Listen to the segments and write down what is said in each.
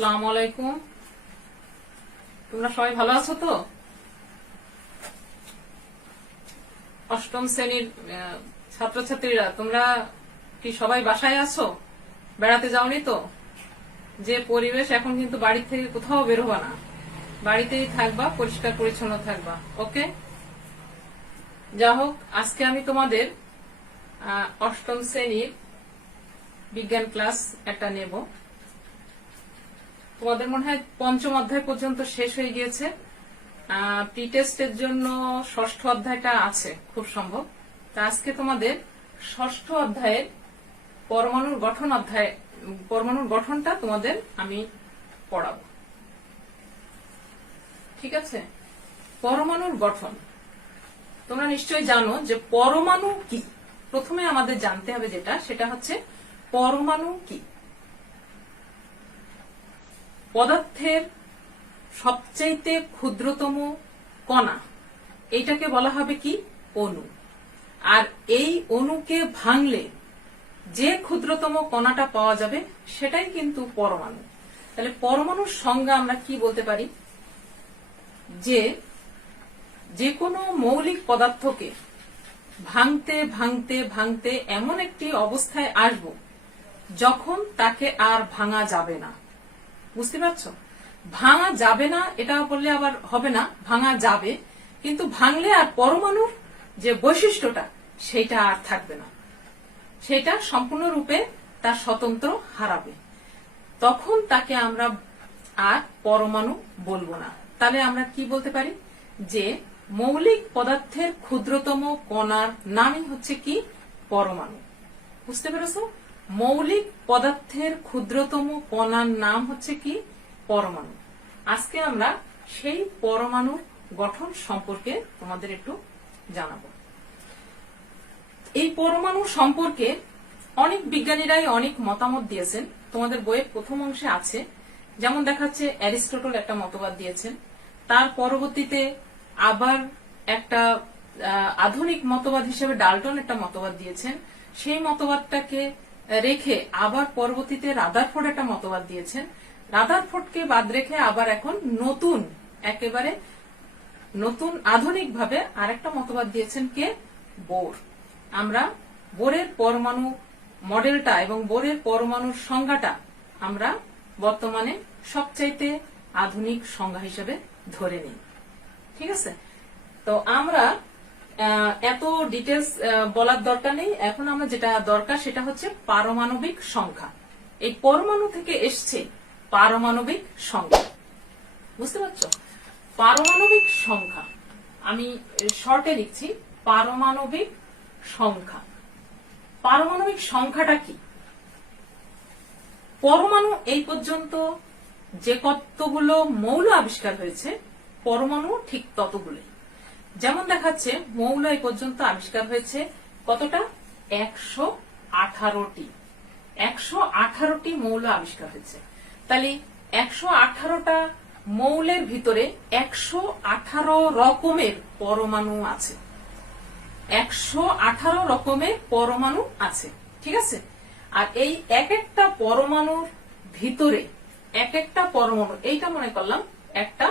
আসসালামু আলাইকুম। তোমরা সবাই ভালো আছো তো? অষ্টম শ্রেণীর ছাত্রছাত্রীরা তোমরা কি সবাই বাসায় আছো? বেড়াতে যাওনি তো? যে পরিবেশ, এখন কিন্তু বাড়ি থেকে কোথাও বের হবা না, বাড়িতেই থাকবা, পরিষ্কার পরিচ্ছন্ন থাকবা। ওকে, যা হোক, আজকে আমি তোমাদের অষ্টম শ্রেণীর বিজ্ঞান ক্লাস একটা নেব। তোমাদের মনে হয় পঞ্চম অধ্যায় পর্যন্ত শেষ হয়ে গিয়েছে। প্রি টেস্টের জন্য ষষ্ঠ অধ্যায়টা আছে খুব সম্ভব। তা আজকে তোমাদের ষষ্ঠ অধ্যায়ের পরমাণুর গঠনটা তোমাদের আমি পড়াবো। ঠিক আছে? পরমাণুর গঠন তোমরা নিশ্চয়ই জানো যে পরমাণু কি। প্রথমে আমাদের জানতে হবে সেটা হচ্ছে পরমাণু কি। পদার্থের সবচাইতে ক্ষুদ্রতম কণা, এইটাকে বলা হবে কি? অণু। আর এই অণুকে ভাঙলে যে ক্ষুদ্রতম কণাটা পাওয়া যাবে সেটাই কিন্তু পরমাণু। তাহলে পরমাণুর সংজ্ঞা আমরা কি বলতে পারি? যে কোনো মৌলিক পদার্থকে ভাঙতে ভাঙতে ভাঙতে এমন একটি অবস্থায় আসব যখন তাকে আর ভাঙা যাবে না। বুঝতে পারছো? ভাঙা যাবে না এটা বললে আবার হবে না, ভাঙা যাবে, কিন্তু ভাঙলে আর পরমাণুর যে বৈশিষ্ট্যটা সেটা আর থাকবে না, সেটা সম্পূর্ণরূপে তার স্বতন্ত্র হারাবে। তখন তাকে আমরা আর পরমাণু বলবো না। তাহলে আমরা কি বলতে পারি? যে মৌলিক পদার্থের ক্ষুদ্রতম কণার নামই হচ্ছে কি? পরমাণু। বুঝতে পেরেছো? মৌলিক পদার্থের ক্ষুদ্রতম কণার নাম হচ্ছে কি? পরমাণু। আজকে আমরা সেই পরমাণুর গঠন সম্পর্কে তোমাদের একটু জানাবো। এই পরমাণু সম্পর্কে অনেক বিজ্ঞানীরাই অনেক মতামত দিয়েছেন। তোমাদের বইয়ের প্রথম অংশে আছে, যেমন দেখাচ্ছে অ্যারিস্টটল একটা মতবাদ দিয়েছেন, তার পরবর্তীতে আবার একটা আধুনিক মতবাদ হিসেবে ডাল্টন একটা মতবাদ দিয়েছেন। সেই মতবাদটাকে রেখে আবার পরবর্তীতে রাদারফোর্ড একটা মতবাদ দিয়েছেন। রাদারফোর্ডকে বাদ রেখে আবার এখন একেবারে নতুন আধুনিকভাবে আরেকটা মতবাদ দিয়েছেন কে? বোর। আমরা বোরের পরমাণু মডেলটা এবং বোরের পরমাণুর সংজ্ঞাটা আমরা বর্তমানে সবচাইতে আধুনিক সংজ্ঞা হিসেবে ধরে নিই। ঠিক আছে? তো আমরা এত ডিটেলস বলার দরকার নেই। এখন আমরা যেটা দরকার সেটা হচ্ছে পারমাণবিক সংখ্যা। এই পরমাণু থেকে এসছে পারমাণবিক সংখ্যা। বুঝতে পারছো? পারমাণবিক সংখ্যা আমি শর্টে লিখছি, পারমাণবিক সংখ্যা। পারমাণবিক সংখ্যাটা কি? পরমাণু এই পর্যন্ত যে কতগুলো মৌল আবিষ্কার হয়েছে, পরমাণু ঠিক ততগুলোই। যেমন দেখাচ্ছে মৌল এই পর্যন্ত আবিষ্কার হয়েছে কতটা? 118টি। 118টি মৌল আবিষ্কার হয়েছে। তাহলে 118টা মৌলের ভিতরে 118 রকমের পরমাণু আছে। 118 রকমের পরমাণু আছে। ঠিক আছে? আর এই এক একটা পরমাণুর ভিতরে এক একটা পরমাণু, এইটা মনে করলাম একটা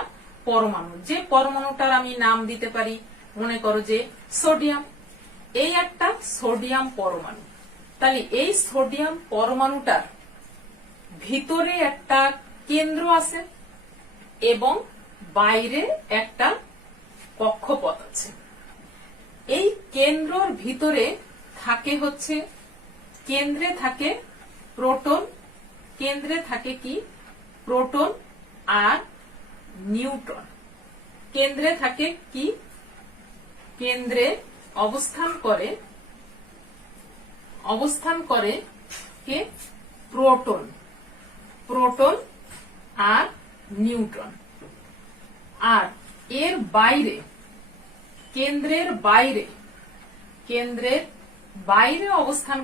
পরমাণু। যে পরমাণুটার আমি নাম দিতে পারি, মনে করো যে সোডিয়াম, এই একটা সোডিয়াম পরমাণু। তাহলে এই সোডিয়াম পরমাণুটার ভিতরে একটা কেন্দ্র আছে এবং বাইরে একটা কক্ষপথ আছে। এই কেন্দ্রর ভিতরে থাকে হচ্ছে, কেন্দ্রে থাকে প্রোটন, কেন্দ্রে থাকে কি? প্রোটন আর নিউট্রন। কেন্দ্রে থাকে কি? কেন্দ্রে অবস্থান করে কে? প্রোটন, প্রোটন আর নিউট্রন। আর এর বাইরে, কেন্দ্রের বাইরে অবস্থান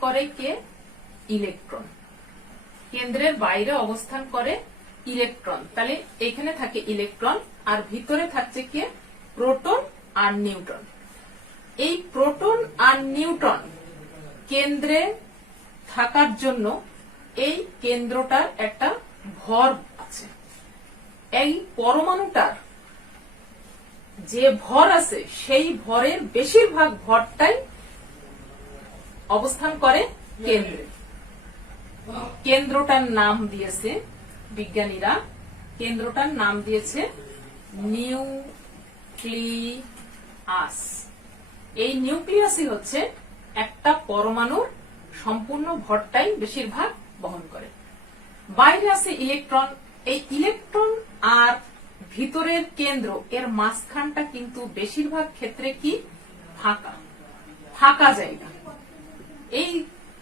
করে কে? ইলেকট্রন। কেন্দ্রের বাইরে অবস্থান করে ইলেকট্রন। তাহলে এখানে থাকে ইলেকট্রন আর ভিতরে থাকছে কে? প্রোটন আর নিউট্রন। এই প্রোটন আর নিউট্রন কেন্দ্রে থাকার জন্য এই কেন্দ্রটার একটা ভর আছে, এই পরমাণুটার যে ভর আছে সেই ভরের বেশিরভাগ ভরটাই অবস্থান করে কেন্দ্রে। কেন্দ্রটার নাম দিয়েছে বিজ্ঞানীরা, কেন্দ্রটার নাম দিয়েছে নিউক্লিয়াস। এই নিউক্লিয়াসই হচ্ছে একটা পরমাণুর সম্পূর্ণ ভরটাই বেশিরভাগ বহন করে। বাইরে আছে ইলেকট্রন, এই ইলেকট্রন আর ভিতরের কেন্দ্র এর মাঝখানটা কিন্তু বেশিরভাগ ক্ষেত্রে কি ফাঁকা, ফাঁকা জায়গা। এই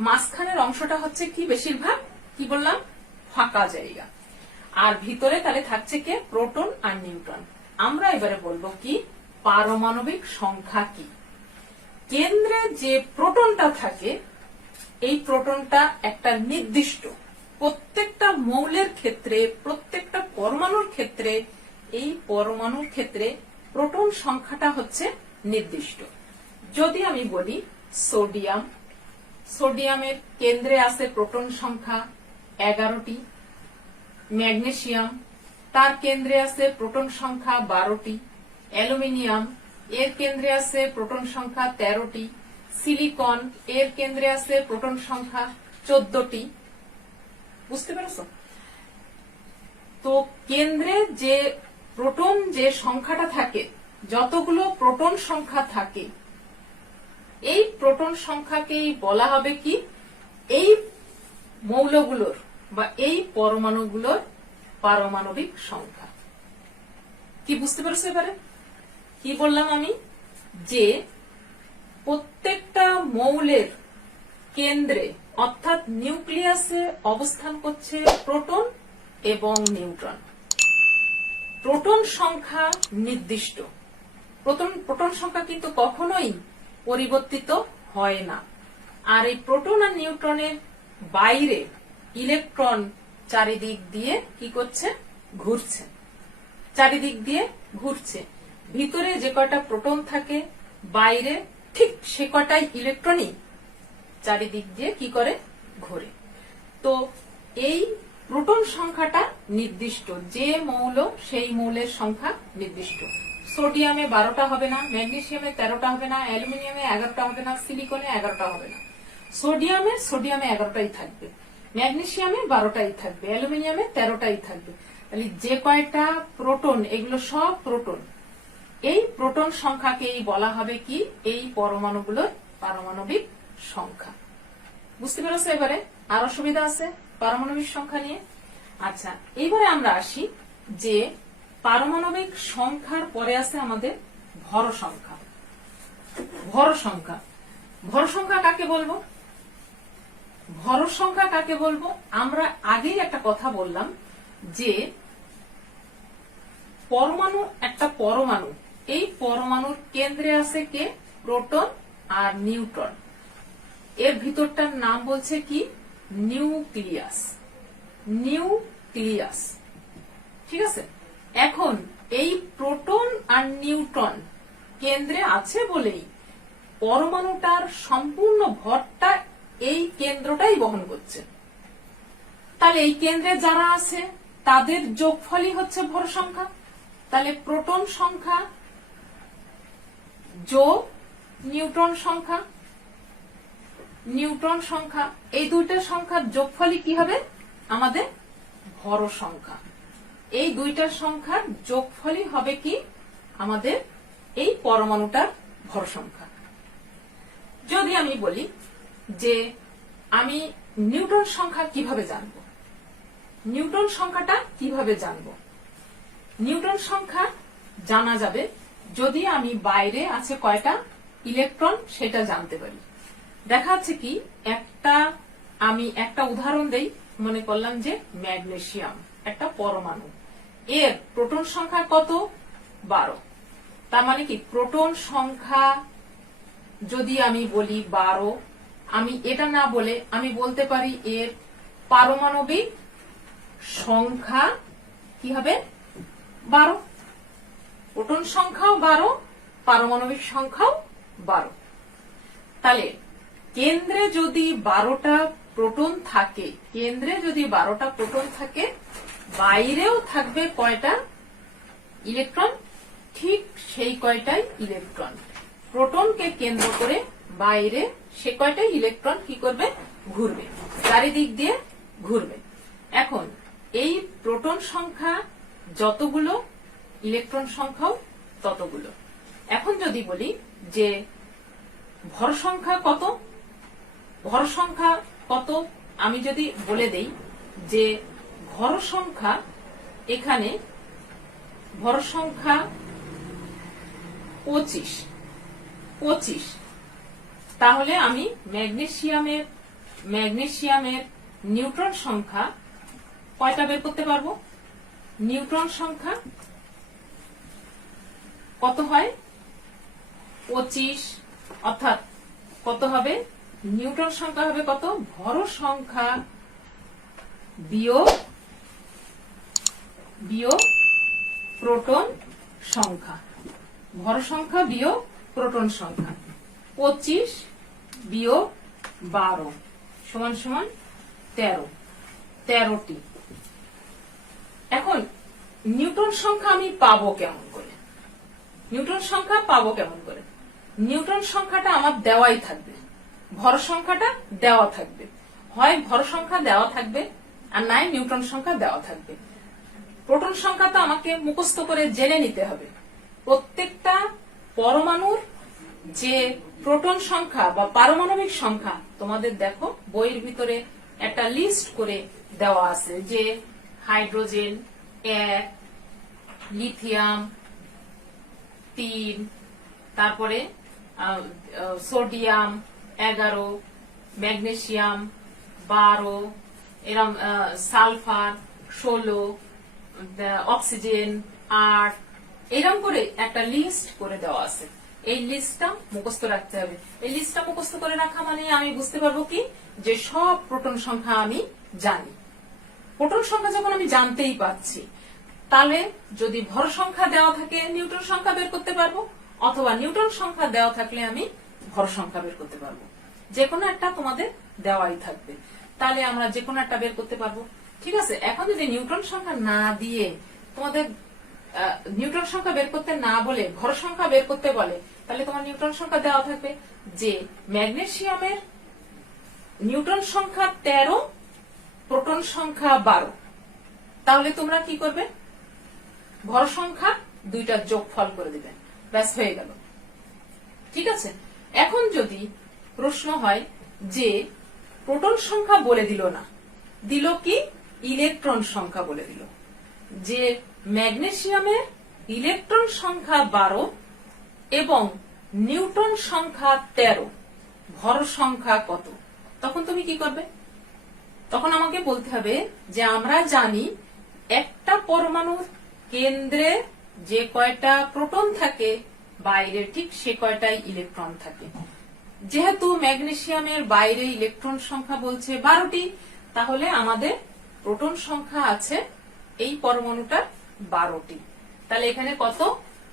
মাঝখানের অংশটা হচ্ছে কি বেশিরভাগ কি বললাম ফাঁকা জায়গা। আর ভিতরে তাহলে থাকছে কে প্রোটন আর নিউট্রন। আমরা এবারে বলবো কি পারমাণবিক সংখ্যা কি। কেন্দ্রে যে প্রোটনটা থাকে এই প্রোটনটা একটা নির্দিষ্ট, প্রত্যেকটা মৌলের ক্ষেত্রে প্রত্যেকটা পরমাণুর ক্ষেত্রে এই পরমাণুর ক্ষেত্রে প্রোটন সংখ্যাটা হচ্ছে নির্দিষ্ট। যদি আমি বলি সোডিয়াম, সোডিয়ামের কেন্দ্রে আছে প্রোটন সংখ্যা 11টি। ম্যাগনেসিয়াম তার কেন্দ্রে আছে প্রোটন সংখ্যা 12টি। অ্যালুমিনিয়াম এর কেন্দ্রে আছে প্রোটন সংখ্যা 13টি। সিলিকন এর কেন্দ্রে আছে প্রোটন সংখ্যা 14টি। বুঝতে পেরেছ? তো কেন্দ্রে যে প্রোটন যে সংখ্যাটা থাকে, যতগুলো প্রোটন সংখ্যা থাকে এই প্রোটন সংখ্যাকেই বলা হবে কি এই মৌলগুলোর বা এই পরমাণুগুলোর পারমাণবিক সংখ্যা। কি বুঝতে পেরেছো এবারে? কি বললাম আমি? যে প্রত্যেকটা মৌলের কেন্দ্রে অর্থাৎ নিউক্লিয়াসে অবস্থান করছে প্রোটন এবং নিউট্রন। প্রোটন সংখ্যা নির্দিষ্ট, প্রোটন সংখ্যা কিন্তু কখনোই পরিবর্তিত হয় না। আর এই প্রোটন আর নিউট্রনের বাইরে ইলেকট্রন চারিদিক দিয়ে কি করছে ঘুরছে, চারিদিক দিয়ে ঘুরছে। ভিতরে যে কয়টা প্রোটন থাকে বাইরে ঠিক সে কয়টাই ইলেকট্রনই চারিদিক দিয়ে কি করে ঘোরে। তো এই প্রোটন সংখ্যাটা নির্দিষ্ট, যে মৌল সেই মৌলের সংখ্যা নির্দিষ্ট। সোডিয়ামে 12টা হবে না, ম্যাগনেসিয়ামে 13টা হবে না, অ্যালুমিনিয়ামে 11টা হবে না, সিলিকনে 11টা হবে না। সোডিয়ামে 11টাই থাকবে, ম্যাগনেসিয়ামে 12টাই থাকবে, অ্যালুমিনিয়ামে 13টাই থাকবে। তাহলে যে কয়টা প্রোটন এগুলো সব প্রোটন, এই প্রোটন সংখ্যাকেই বলা হবে কি এই পরমাণুগুলোর পারমাণবিক সংখ্যা। বুঝতে পেরেছো? এবারে আর অসুবিধা আছে পারমাণবিক সংখ্যা নিয়ে? আচ্ছা, এবারে আমরা আসি যে পারমাণবিক সংখ্যার পরে আছে আমাদের ভর সংখ্যা। ভর সংখ্যা, ভর সংখ্যা কাকে বলবো? ভর সংখ্যা কাকে বলবো? আমরা আগেই একটা কথা বললাম যে পরমাণু, একটা পরমাণু, এই পরমাণুর কেন্দ্রে আছে কে প্রোটন আর নিউট্রন। এর ভিতরটার নাম বলছে কি নিউক্লিয়াস। নিউক্লিয়াস, ঠিক আছে? এখন এই প্রোটন আর নিউট্রন কেন্দ্রে আছে বলেই পরমাণুটার সম্পূর্ণ ভরটা এই কেন্দ্রটাই বহন করছে। তাহলে এই কেন্দ্রে যারা আছে তাদের যোগফলই হচ্ছে ভর সংখ্যা। তাহলে প্রোটন সংখ্যা যোগ নিউট্রন সংখ্যা, নিউট্রন সংখ্যা, এই দুইটা সংখ্যার যোগফলই কি হবে আমাদের ভর সংখ্যা। এই দুইটার সংখ্যার যোগফলই হবে কি আমাদের এই পরমাণুটার ভর সংখ্যা। যদি আমি বলি যে আমি নিউটন সংখ্যা কিভাবে জানবো, নিউটন সংখ্যাটা কিভাবে জানবো? নিউটন সংখ্যা জানা যাবে যদি আমি বাইরে আছে কয়টা ইলেকট্রন সেটা জানতে পারি। দেখা যাচ্ছে কি আমি একটা উদাহরণ দেই, মনে করলাম যে ম্যাগনেসিয়াম একটা পরমাণু, এর প্রোটন সংখ্যা কত 12। তার মানে কি প্রোটন সংখ্যা যদি আমি বলি 12, আমি এটা না বলে আমি বলতে পারি এর পারমাণবিক সংখ্যা কি হবে 12। প্রোটন সংখ্যাও 12, পারমাণবিক সংখ্যাও 12। তাহলে কেন্দ্রে যদি 12টা প্রোটন থাকে, কেন্দ্রে যদি 12টা প্রোটন থাকে, বাইরেও থাকবে কয়টা ইলেকট্রন, ঠিক সেই কয়টাই ইলেকট্রন। প্রোটনকে কেন্দ্র করে বাইরে সে কয়টাই ইলেকট্রন কি করবে, ঘুরবে, চারিদিক দিয়ে ঘুরবে। এখন এই প্রোটন সংখ্যা যতগুলো, ইলেকট্রন সংখ্যাও ততগুলো। এখন যদি বলি যে ভর সংখ্যা কত, ভর সংখ্যা কত, আমি যদি বলে দেই যে ভর সংখ্যা, এখানে ভর সংখ্যা 25, তাহলে আমি ম্যাগনেসিয়ামের নিউট্রন সংখ্যা কয়টা বের করতে পারবো? নিউট্রন সংখ্যা কত হয়? 25, অর্থাৎ কত হবে? নিউট্রন সংখ্যা হবে কত? ভর সংখ্যা বিয়োগ প্রোটন সংখ্যা, ভর সংখ্যা বিয়োগ প্রোটন সংখ্যা। 25 বিয়োগ 12 সমান সমান 13টি। এখন নিউটন সংখ্যা আমি পাবো কেমন করে? নিউটন সংখ্যা পাবো কেমন করে? নিউটন সংখ্যাটা আমার দেওয়াই থাকবে, ভর সংখ্যাটা দেওয়া থাকবে। হয় ভর সংখ্যা দেওয়া থাকবে, আর নাই নিউটন সংখ্যা দেওয়া থাকবে। প্রোটন সংখ্যা তো আমাকে মুখস্থ করে জেনে নিতে হবে। প্রত্যেকটা পরমাণুর যে প্রোটন সংখ্যা বা পারমাণবিক সংখ্যা, তোমাদের দেখো বইয়ের ভিতরে একটা লিস্ট করে দেওয়া আছে, যে হাইড্রোজেন 1, লিথিয়াম 3, তারপরে সোডিয়াম 11, ম্যাগনেসিয়াম 12, এরম সালফার 16, অক্সিজেন 8, এরকম করে একটা লিস্ট করে দেওয়া আছে। এই লিস্টটা মুখস্থ রাখতে হবে। এই লিস্টটা মুখস্থ করে রাখা মানে আমি বুঝতে পারবো কি, যে সব প্রোটন সংখ্যা আমি জানি। প্রোটন সংখ্যা যখন আমি জানতেই পারছি, তাহলে যদি ভর সংখ্যা দেওয়া থাকে নিউটন সংখ্যা বের করতে পারবো, অথবা নিউটন সংখ্যা দেওয়া থাকলে আমি ভর সংখ্যা বের করতে পারবো। যে কোনো একটা তোমাদের দেওয়াই থাকবে, তাহলে আমরা যে কোনো একটা বের করতে পারবো। ঠিক আছে, এখন যদি নিউটন সংখ্যা না দিয়ে তোমাদের নিউটন সংখ্যা বের করতে না বলে ভর সংখ্যা বের করতে বলে, তাহলে তোমার নিউটন সংখ্যা দেওয়া থাকবে যে ম্যাগনেসিয়ামের নিউটন সংখ্যা 13, প্রোটন সংখ্যা 12। তাহলে তোমরা কি করবে? ভর সংখ্যা দুইটার যোগফল করে দিবে, ব্যাস হয়ে গেল। ঠিক আছে, এখন যদি প্রশ্ন হয় যে প্রোটন সংখ্যা বলে দিল না, দিল কি ইলেকট্রন সংখ্যা বলে দিল, যে ম্যাগনেসিয়ামের ইলেকট্রন সংখ্যা 12 এবং নিউটন সংখ্যা 13, ভর সংখ্যা কত? তখন তুমি কি করবে? তখন আমাকে বলতে হবে যে আমরা জানি একটা পরমাণুর কেন্দ্রে যে কয়টা প্রোটন থাকে, বাইরে ঠিক সে কয়টাই ইলেকট্রন থাকে। যেহেতু ম্যাগনেসিয়ামের বাইরে ইলেকট্রন সংখ্যা বলছে 12টি, তাহলে আমাদের প্রোটন সংখ্যা আছে এই পরমাণুটার 12টি। তাহলে এখানে কত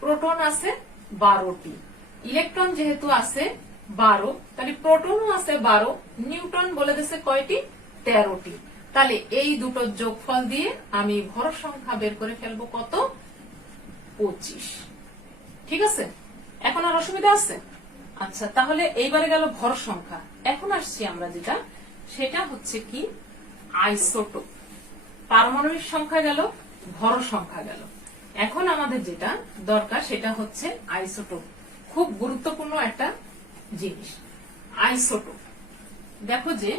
প্রোটন আছে? 12টি। ইলেকট্রন যেহেতু আছে 12, তাহলে প্রোটনও আছে 12, নিউটন বলে দিয়েছে কয়টি? 13টি। তাহলে এই দুটো যোগফল দিয়ে আমি ভর সংখ্যা বের করে ফেলবো কত? 25। ঠিক আছে, এখন আর অসুবিধা আছে? আচ্ছা, তাহলে এইবারে গেল ভর সংখ্যা। এখন আসছি আমরা যেটা, সেটা হচ্ছে কি আইসোটোপ। পারমাণবিক সংখ্যা গেল, ভর সংখ্যা গেল। এখন আমাদের যেটা দরকার সেটা হচ্ছে আইসোটোপ। খুব গুরুত্বপূর্ণ একটা জিনিস আইসোটোপ। দেখো যে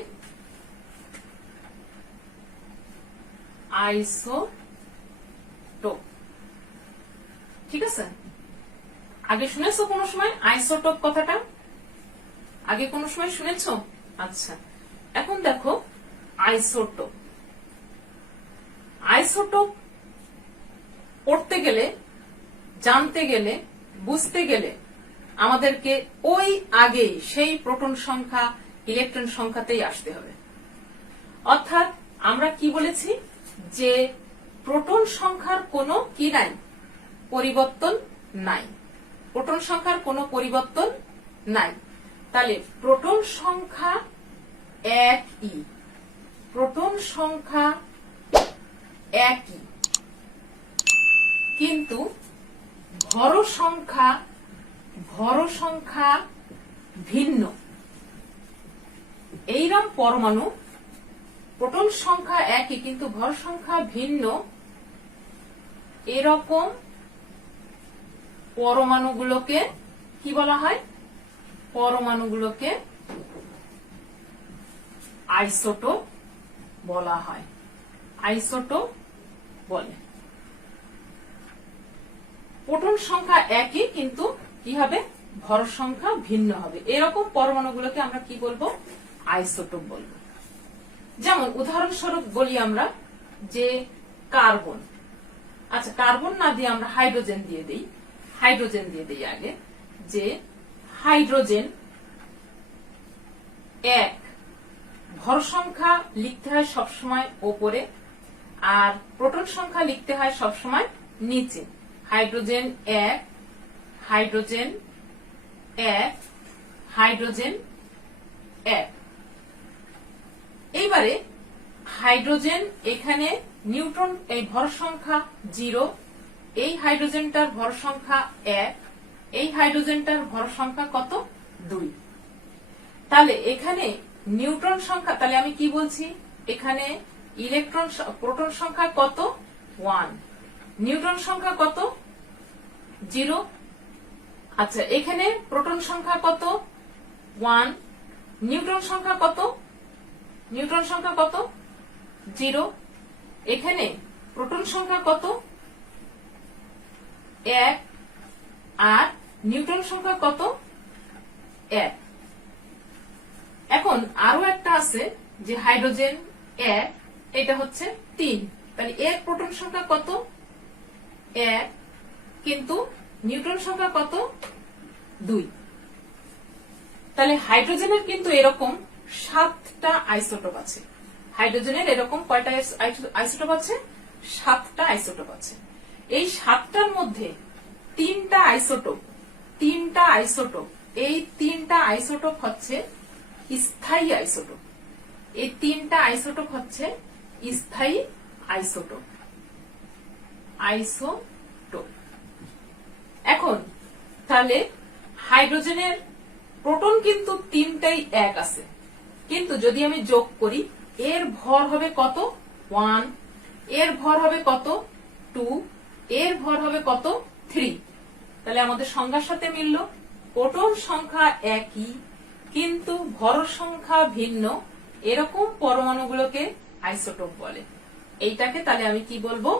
আইসোটোপ, ঠিক আছে, আগে শুনেছো কোনো সময় আইসোটোপ কথাটা? আগে কোনো সময় শুনেছো? আচ্ছা, এখন দেখো আইসোটোপ। আইসোটোপ পড়তে গেলে, জানতে গেলে, বুঝতে গেলে আমাদেরকে ওই আগেই সেই প্রোটন সংখ্যা ইলেকট্রন সংখ্যাতেই আসতে হবে। অর্থাৎ আমরা কি বলেছি, যে প্রোটন সংখ্যার কোনো কি নাই, পরিবর্তন নাই। প্রোটন সংখ্যার কোনো পরিবর্তন নাই। তাহলে প্রোটন সংখ্যা 1ই, প্রোটন সংখ্যা একই কিন্তু ভর সংখ্যা ভিন্ন। এইরকম পরমাণু, প্রোটন সংখ্যা একই কিন্তু ভর সংখ্যা ভিন্ন, এরকম পরমাণুগুলোকে কি বলা হয়? পরমাণুগুলোকে আইসোটোপ বলা হয়। আইসোটোপ বলে। প্রোটন সংখ্যা একই কিন্তু কি হবে? ভর সংখ্যা ভিন্ন হবে। এরকম পরমাণুগুলোকে আমরা কি বলবো? আইসোটোপ বলবো। যেমন উদাহরণস্বরূপ বলি আমরা যে কার্বন। আচ্ছা, কার্বন না দিয়ে আমরা হাইড্রোজেন দিয়ে দিই। হাইড্রোজেন দিয়ে দিই আগে, যে হাইড্রোজেন এক, ভর সংখ্যা লিখতে হয় সবসময় ওপরে আর প্রোটন সংখ্যা লিখতে হয় সবসময় নিচে। হাইড্রোজেন এক, হাইড্রোজেন এক, হাইড্রোজেন এক। এইবারে হাইড্রোজেন এখানে নিউট্রন, এই ভর সংখ্যা 0, এই হাইড্রোজেনটার ভর সংখ্যা 1, এই হাইড্রোজেনটার ভর সংখ্যা কত? 2। তাহলে এখানে নিউট্রন সংখ্যা, তাহলে আমি কি বলছি? এখানে ইলেকট্রন, প্রোটন সংখ্যা কত? 1। নিউট্রন সংখ্যা কত? 0। আচ্ছা, এখানে প্রোটন সংখ্যা কত? 1। নিউট্রন সংখ্যা কত? নিউট্রন সংখ্যা কত? 0। এখানে প্রোটন সংখ্যা কত? 1 আর নিউট্রন সংখ্যা কত? 1। এখন আরো একটা আছে যে হাইড্রোজেন 1, এটা হচ্ছে 3। তাহলে এর প্রোটন সংখ্যা কত? 1 কিন্তু নিউট্রন সংখ্যা কত? 2। তাহলে হাইড্রোজেনের কিন্তু এরকম 7টা আইসোটোপ আছে। হাইড্রোজেনের এরকম কয়টা আইসোটোপ আছে? 7টা আইসোটোপ আছে। এই 7টার মধ্যে 3টা আইসোটোপ, এই 3টা আইসোটোপ হচ্ছে স্থায়ী আইসোটোপ। এই 3টা আইসোটোপ হচ্ছে স্থায়ী আইসোটোপ। এখন তাহলে হাইড্রোজেনের প্রোটন কিন্তু 3টাই এক আছে, কিন্তু যদি আমি যোগ করি এর ভর হবে কত? 1, এর ভর হবে কত? 2, এর ভর হবে কত? 3। তাহলে আমাদের সংখ্যার সাথে মিলল। প্রোটন সংখ্যা একই কিন্তু ভর সংখ্যা ভিন্ন, এরকম পরমাণুগুলোকে আইসোটোপ বলে। এইটাকে তাহলে আমি কি বলবো?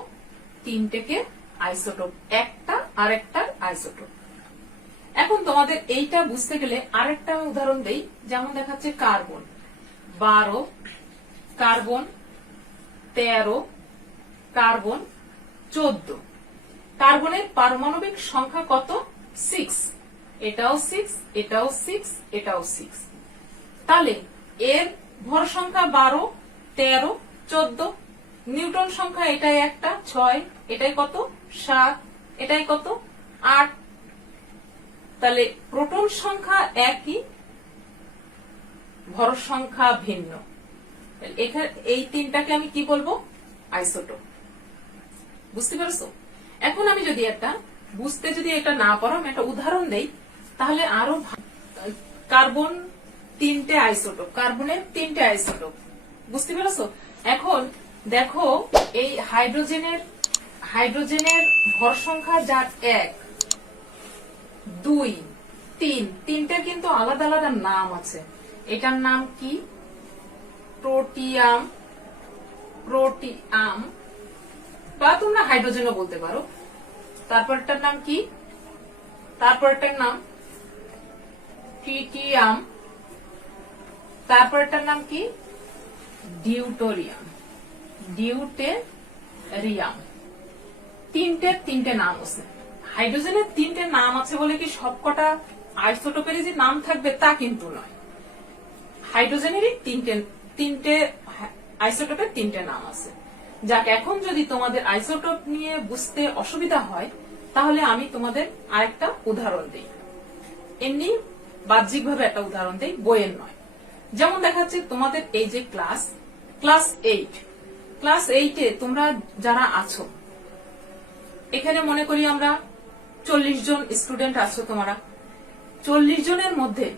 3টেকে আইসোটোপ, একটা আরেকটার আইসোটোপ। এখন তোমাদের এইটা বুঝতে গেলে আরেকটা উদাহরণ দেই। যেমন দেখাচ্ছে কার্বন 12, কার্বন 13, কার্বন 14। কার্বনের পারমাণবিক সংখ্যা কত? 6। এটাও 6, এটাও 6, এটাও 6। তাহলে এর ভর সংখ্যা 12, 13, 14। নিউট্রন সংখ্যা এটাই একটা 6, এটাই কত? 7, এটাই কত? 8। তাহলে প্রোটন সংখ্যা একই, ভর সংখ্যা ভিন্ন। এখানে এই 3টাকে আমি কি বলবো? আইসোটোপ। বুঝতে পারছো? এখন আমি যদি একটা বুঝতে, যদি এটা না পারো আমি একটা উদাহরণ দেই তাহলে আরো। কার্বন 3টে আইসোটোপ, কার্বনের 3টে আইসোটোপ। বুঝতে পারছো? এখন দেখো এই হাইড্রোজেনের ভর সংখ্যা যার 1, 2, 3, 3টে কিন্তু আলাদা আলাদা নাম আছে। এটার নাম কি? প্রোটিয়াম, বা তোমরা হাইড্রোজেনও বলতে পারো। তারপরটার নাম কি? তারপরটার নাম ট্রিটিয়াম, তারপরটার নাম কি? ডিউটেরিয়াম। তিনটে নাম আছে। হাইড্রোজেনের 3টে নাম আছে বলে কি সবকটা আইসোটোপেরই যে নাম থাকবে তা কিন্তু নয়। হাইড্রোজেনেরই 3টে আইসোটোপের 3টে নাম আছে। যাক, এখন যদি তোমাদের আইসোটোপ নিয়ে বুঝতে অসুবিধা হয় তাহলে আমি তোমাদের আরেকটা উদাহরণ দিই। এমনি বাহ্যিকভাবে একটা উদাহরণ দিই, বইয়ের নয়। যেমন দেখাচ্ছে তোমাদের এই যে ক্লাস ক্লাস 8-এ তোমরা যারা আছো, এখানে মনে করি আমরা 40 জন স্টুডেন্ট আছো। তোমরা 40 জনের মধ্যে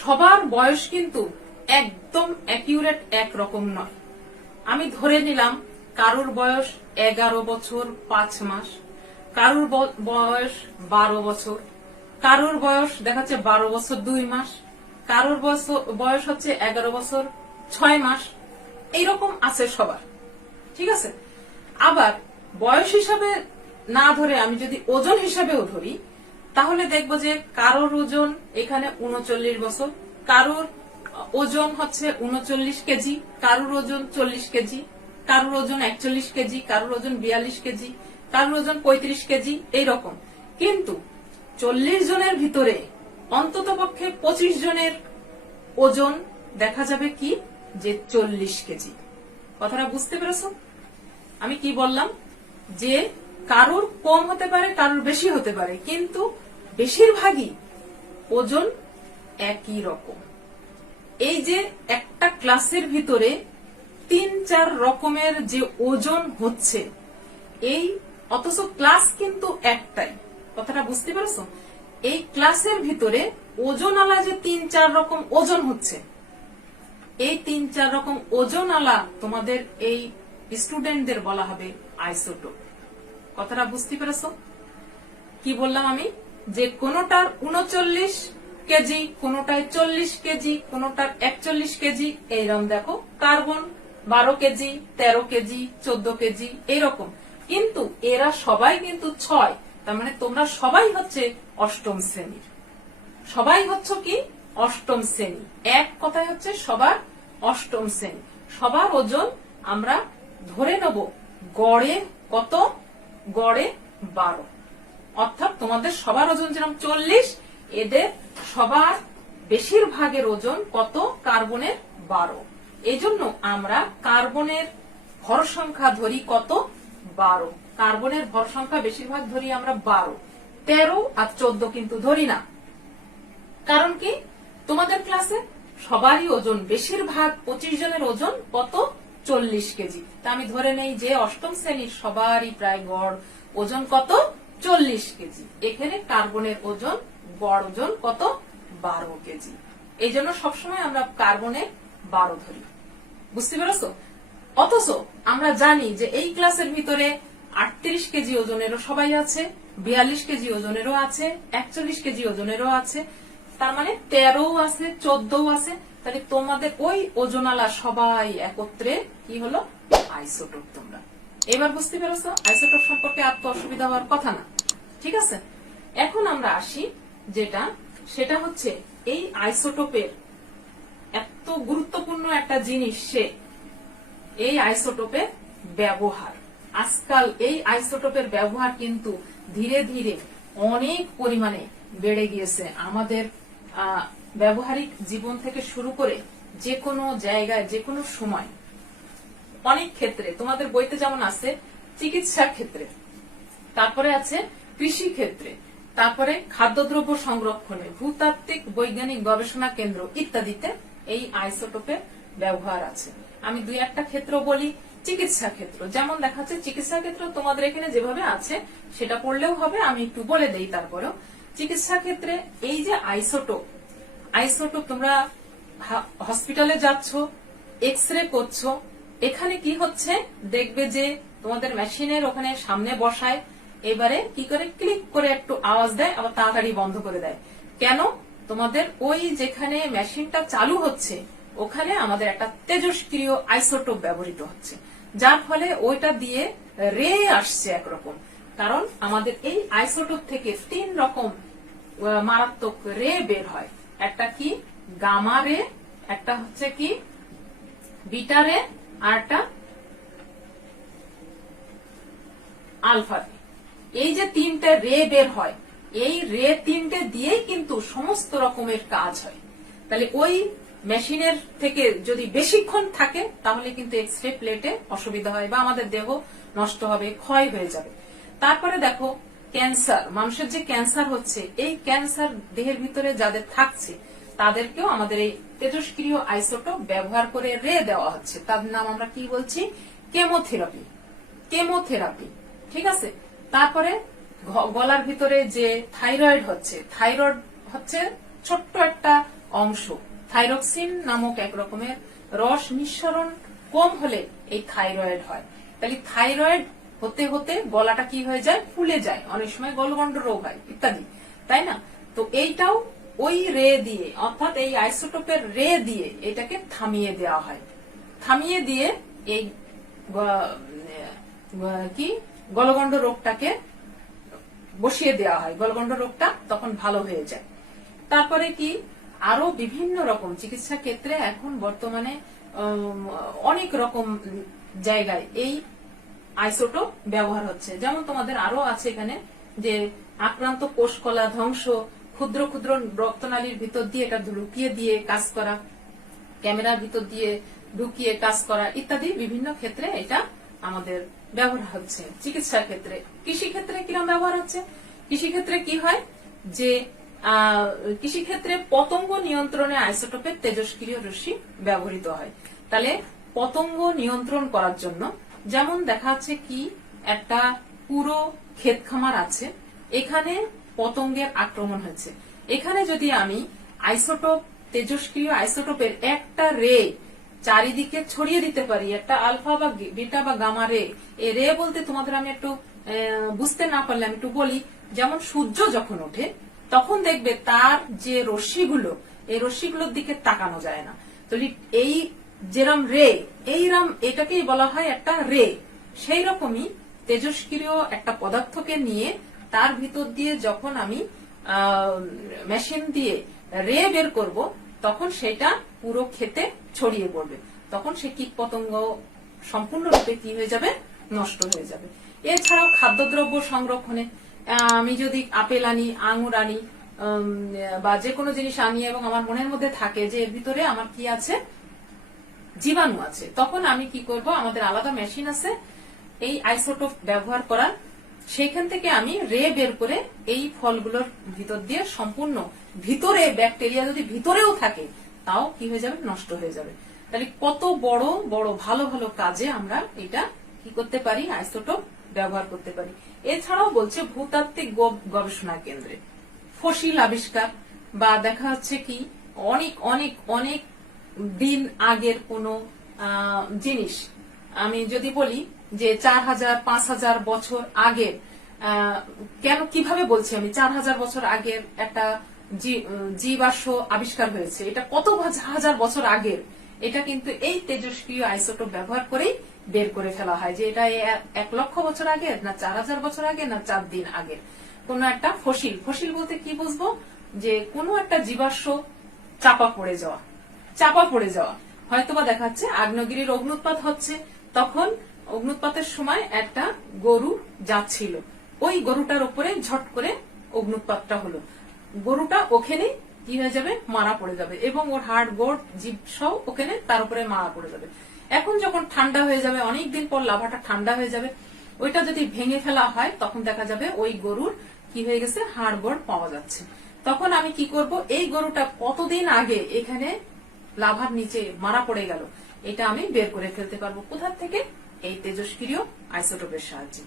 সবার বয়স কিন্তু একদম অ্যাকিউরেট একরকম নয়। আমি ধরে নিলাম কারোর বয়স 11 বছর 5 মাস, কারোর বয়স 12 বছর, কারোর বয়স দেখাচ্ছে 12 বছর 2 মাস, কারোর বয়স হচ্ছে 11 বছর 6 মাস, এইরকম আছে সবার। ঠিক আছে, আবার বয়স হিসাবে না ধরে আমি যদি ওজন হিসাবেও ধরি, তাহলে দেখবো যে কারোর ওজন এখানে 39 বছর, কারোর ওজন হচ্ছে 39 কেজি, কারোর ওজন 40 কেজি, কারোর ওজন 41 কেজি, কারোর ওজন 42 কেজি, কারোর ওজন 35 কেজি, এইরকম। কিন্তু 40 জনের ভিতরে অন্তত পক্ষে 25 জনের ওজন দেখা যাবে কি যে 40 কেজি। কথাটা বুঝতে পেরেছো? আমি কি বললাম যে কারোর কম হতে পারে, কারোর বেশি হতে পারে, কিন্তু বেশিরভাগই ওজন একই রকম। এই যে একটা ক্লাসের ভিতরে 3-4 রকমের যে ওজন হচ্ছে, এই অথচ ক্লাস কিন্তু একটাই। কথাটা বুঝতে পারছো? এই ক্লাসের ভিতরে ওজন আলা যে 3-4 রকম ওজন হচ্ছে, এই 3-4 রকম ওজন আলা তোমাদের এই স্টুডেন্টদের বলা হবে আইসোটোপ। কথাটা বুঝতে পেরেছো? কি বললাম আমি? যে কোনটার 39 কেজি, কোনটায় 40 কেজি, কোনটার 41 কেজি, এইরকম দেখো। কার্বন 12 কেজি, 13 কেজি, 14 কেজি, এইরকম। কিন্তু এরা সবাই কিন্তু 6, তার মানে তোমরা সবাই হচ্ছে অষ্টম শ্রেণীর। সবাই হচ্ছে কি অষ্টম শ্রেণী। এক কথায় হচ্ছে সবার অষ্টম শ্রেণী। সবার ওজন আমরা ধরে নেব গড়ে কত? গড়ে 12। অর্থাৎ তোমাদের সবার ওজন যেরকম 40, এদের সবার বেশিরভাগের ওজন কত? কার্বনের 12। এই জন্য আমরা কার্বনের ভর সংখ্যা ধরি কত? 12। কার্বনের ভর সংখ্যা বেশিরভাগ ধরি আমরা 12, 13 আর 14 কিন্তু ধরি না। কারণ কি? তোমাদের ক্লাসে সবারই ওজন, বেশিরভাগ 25 জনের ওজন কত? 40 কেজি। তা আমি ধরে নেই যে অষ্টম শ্রেণীর সবারই প্রায় গড় ওজন কত? 40 কেজি। এখানে কার্বনের ওজন গড় ওজন কত? 12 কেজি। এই জন্য সবসময় আমরা কার্বনের 12 ধরি। বুঝতে পেরেছো? অথচ আমরা জানি যে এই ক্লাসের ভিতরে 38 কেজি ওজনেরও সবাই আছে, 42 কেজি ওজনেরও আছে, 41 কেজি ওজনেরও আছে, তার মানে 13 আছে, 14 আছে। তাহলে তোমাদের ওই ওজনালা সবাই একত্রে কি হলো? আইসোটোপ। তোমরা এবার বুঝতে পেরেছো আইসোটোপ সম্পর্কে আর তো অসুবিধা হওয়ার কথা না। ঠিক আছে, এখন আমরা আসি যেটা, সেটা হচ্ছে এই আইসোটোপের এত গুরুত্বপূর্ণ একটা জিনিস, সে এই আইসোটোপের ব্যবহার। আজকাল এই আইসোটোপের ব্যবহার কিন্তু ধীরে ধীরে অনেক পরিমাণে বেড়ে গিয়েছে। আমাদের ব্যবহারিক জীবন থেকে শুরু করে যে কোনো জায়গায়, যে কোনো সময়, অনেক ক্ষেত্রে তোমাদের বইতে যেমন আছে চিকিৎসা ক্ষেত্রে, তারপরে আছে কৃষি ক্ষেত্রে, তারপরে খাদ্যদ্রব্য সংরক্ষণে, ভূতাত্ত্বিক বৈজ্ঞানিক গবেষণা কেন্দ্র ইত্যাদিতে এই আইসোটোপের ব্যবহার আছে। আমি 2-1টা ক্ষেত্র বলি। চিকিৎসা ক্ষেত্র যেমন দেখাচ্ছে, চিকিৎসা ক্ষেত্র তোমাদের এখানে যেভাবে আছে সেটা পড়লেও হবে, আমি একটু বলে দেই তারপরেও। চিকিৎসা ক্ষেত্রে এই যে আইসোটোপ, তোমরা হসপিটালে যাচ্ছ, এক্স রে করছো, এখানে কি হচ্ছে দেখবে যে তোমাদের মেশিনের ওখানে সামনে বসায়, এবারে কি করে ক্লিক করে একটু আওয়াজ দেয়, আবার তাড়াতাড়ি বন্ধ করে দেয়। কেন? তোমাদের ওই যেখানে মেশিনটা চালু হচ্ছে ওখানে আমাদের একটা তেজস্ক্রিয় আইসোটোপ ব্যবহৃত হচ্ছে, যার ফলে ওইটা দিয়ে রে আসছে একরকম। কারণ আমাদের এই আইসোটোপ থেকে 3 রকম মারাত্মক রে বের হয়। একটা কি? গামা রে, একটা হচ্ছে কি বিটা রে, আর একটা আলফা রে। এই যে 3টে রে বের হয়, এই রে 3টে দিয়েই কিন্তু সমস্ত রকমের কাজ হয়। তাহলে ওই মেশিনের থেকে যদি বেশিক্ষণ থাকে তাহলে কিন্তু এক্স রে প্লেটে অসুবিধা হয় বা আমাদের দেহ নষ্ট হবে, ক্ষয় হয়ে যাবে। তারপরে দেখো ক্যান্সার, মানুষের যে ক্যান্সার হচ্ছে, এই ক্যান্সার দেহের ভিতরে যাদের থাকছে তাদেরকেও আমাদের এই তেজস্ক্রিয় আইসোটোপ ব্যবহার করে রে দেওয়া হচ্ছে। তার নাম আমরা কি বলছি? কেমোথেরাপি। কেমোথেরাপি, ঠিক আছে। তারপরে গলার ভিতরে যে থাইরয়েড হচ্ছে ছোট্ট একটা অংশ, থাইরক্সিন নামক এক রকমের রস নিঃসরণ কম হলে এই থাইরয়েড হয়। তাহলে থাইরয়েড হতে হতে গলাটা কি হয়ে যায়? ফুলে যায়, অনেক সময় গলগন্ড রোগ হয় ইত্যাদি, তাই না? তো এইটাও ওই রে দিয়ে, অর্থাৎ এই আইসোটোপের রে দিয়ে এটাকে থামিয়ে দেওয়া হয়। থামিয়ে দিয়ে এই কি গলগন্ড রোগটাকে বসিয়ে দেওয়া হয়, গলগন্ড রোগটা তখন ভালো হয়ে যায়। তারপরে কি আরো বিভিন্ন রকম চিকিৎসা ক্ষেত্রে এখন বর্তমানে অনেক রকম জায়গায় এই আইসোটোপ ব্যবহার হচ্ছে। যেমন তোমাদের আরো আছে এখানে যে আক্রান্ত কোষকলা ধ্বংস, ক্ষুদ্র ক্ষুদ্র রক্তনালীর ভিতর দিয়ে এটা লুকিয়ে দিয়ে কাজ করা, ক্যামেরার ভিতর দিয়ে ঢুকিয়ে কাজ করা ইত্যাদি বিভিন্ন ক্ষেত্রে এটা আমাদের ব্যবহার হচ্ছে চিকিৎসা ক্ষেত্রে। কৃষি ক্ষেত্রে কিরকম ব্যবহার হচ্ছে? কৃষি ক্ষেত্রে কি হয় যে কৃষি ক্ষেত্রে পতঙ্গ নিয়ন্ত্রণে আইসোটোপের তেজস্ক্রিয় রশ্মি ব্যবহৃত হয়। তাহলে পতঙ্গ নিয়ন্ত্রণ করার জন্য, যেমন দেখা যাচ্ছে কি একটা পুরো ক্ষেত খামার আছে, এখানে পতঙ্গের আক্রমণ হয়েছে, এখানে যদি আমি আইসোটোপ, তেজস্ক্রিয় আইসোটোপের একটা রে চারিদিকে ছড়িয়ে দিতে পারি, একটা আলফা বা বিটা বা গামা রে। এই রে বলতে তোমাদের আমি একটু বুঝতে না পারলে আমি একটু বলি। যেমন সূর্য যখন ওঠে তখন দেখবে তার যে রশ্মিগুলো, এই রশ্মিগুলোর দিকে তাকানো যায় না। তো এই যেরম রে, এইরম এটাকেই বলা হয় একটা রে। সেই রকমই তেজস্ক্রিয় একটা পদার্থকে নিয়ে তার ভিতর দিয়ে যখন আমি মেশিন দিয়ে রে বের করব, তখন সেটা পুরো ক্ষেতে ছড়িয়ে পড়বে। তখন সে কীট পতঙ্গ সম্পূর্ণরূপে কি হয়ে যাবে? নষ্ট হয়ে যাবে। এছাড়াও খাদ্যদ্রব্য সংরক্ষণে আমি যদি আপেল আনি, আঙুর আনি বা যে কোনো জিনিস আনি এবং আমার মনের মধ্যে থাকে যে এর ভিতরে আমার কি আছে? জীবাণু আছে, তখন আমি কি করব? আমাদের আলাদা মেশিন আছে এই আইসোটোপ ব্যবহার করার, সেইখান থেকে আমি রে বের করে এই ফলগুলোর ভিতর দিয়ে সম্পূর্ণ ভিতরে ব্যাকটেরিয়া যদি ভিতরেও থাকে তাও কি হয়ে যাবে? নষ্ট হয়ে যাবে। তাহলে কত বড় বড় ভালো ভালো কাজে আমরা এটা কি করতে পারি? আইসোটোপ ব্যবহার করতে পারি। এছাড়াও বলছে ভূতাত্ত্বিক গবেষণা কেন্দ্রে ফসিল আবিষ্কার, বা দেখা যাচ্ছে কি অনেক অনেক অনেক দিন আগের কোন জিনিস, আমি যদি বলি যে 4000 5000 বছর আগের, কেন কিভাবে বলছি আমি 4000 বছর আগের একটা জীবাশ্ম আবিষ্কার হয়েছে, এটা কত হাজার বছর আগের, এটা কিন্তু এই তেজস্ক্রিয় আইসোটোপ ব্যবহার করেই বের করে ফেলা হয় যে এটা 1,00,000 বছর আগের, না 4000 বছর আগে, না 4 দিন আগের কোন একটা ফসিল। ফসিল বলতে কি বুঝবো? যে কোনো একটা জীবাশ্ম চাপা পড়ে যাওয়া হয়তোবা দেখা যাচ্ছে আগ্নেয়গিরির অগ্নুৎপাত হচ্ছে, তখন অগ্নুৎপাতের সময় একটা গরু যাচ্ছিল, ওই গরুটার উপরে ঝট করে অগ্নুৎপাতটা হলো, গরুটা ওখানে কি হয়ে যাবে? মারা পড়ে যাবে, এবং ওর হাড় গোড় জীব সহ ওখানে তার উপরে মারা পড়ে যাবে। এখন যখন ঠান্ডা হয়ে যাবে, অনেকদিন পর লাভাটা ঠান্ডা হয়ে যাবে, ওইটা যদি ভেঙে ফেলা হয় তখন দেখা যাবে ওই গরুর কি হয়ে গেছে? হাড় গোড় পাওয়া যাচ্ছে। তখন আমি কি করব? এই গরুটা কতদিন আগে এখানে লাভার নিচে মারা পড়ে গেল, এটা আমি বের করে ফেলতে পারবো। কোথা থেকে? এই তেজস্ক্রিয় আইসোটোপের সাহায্যে।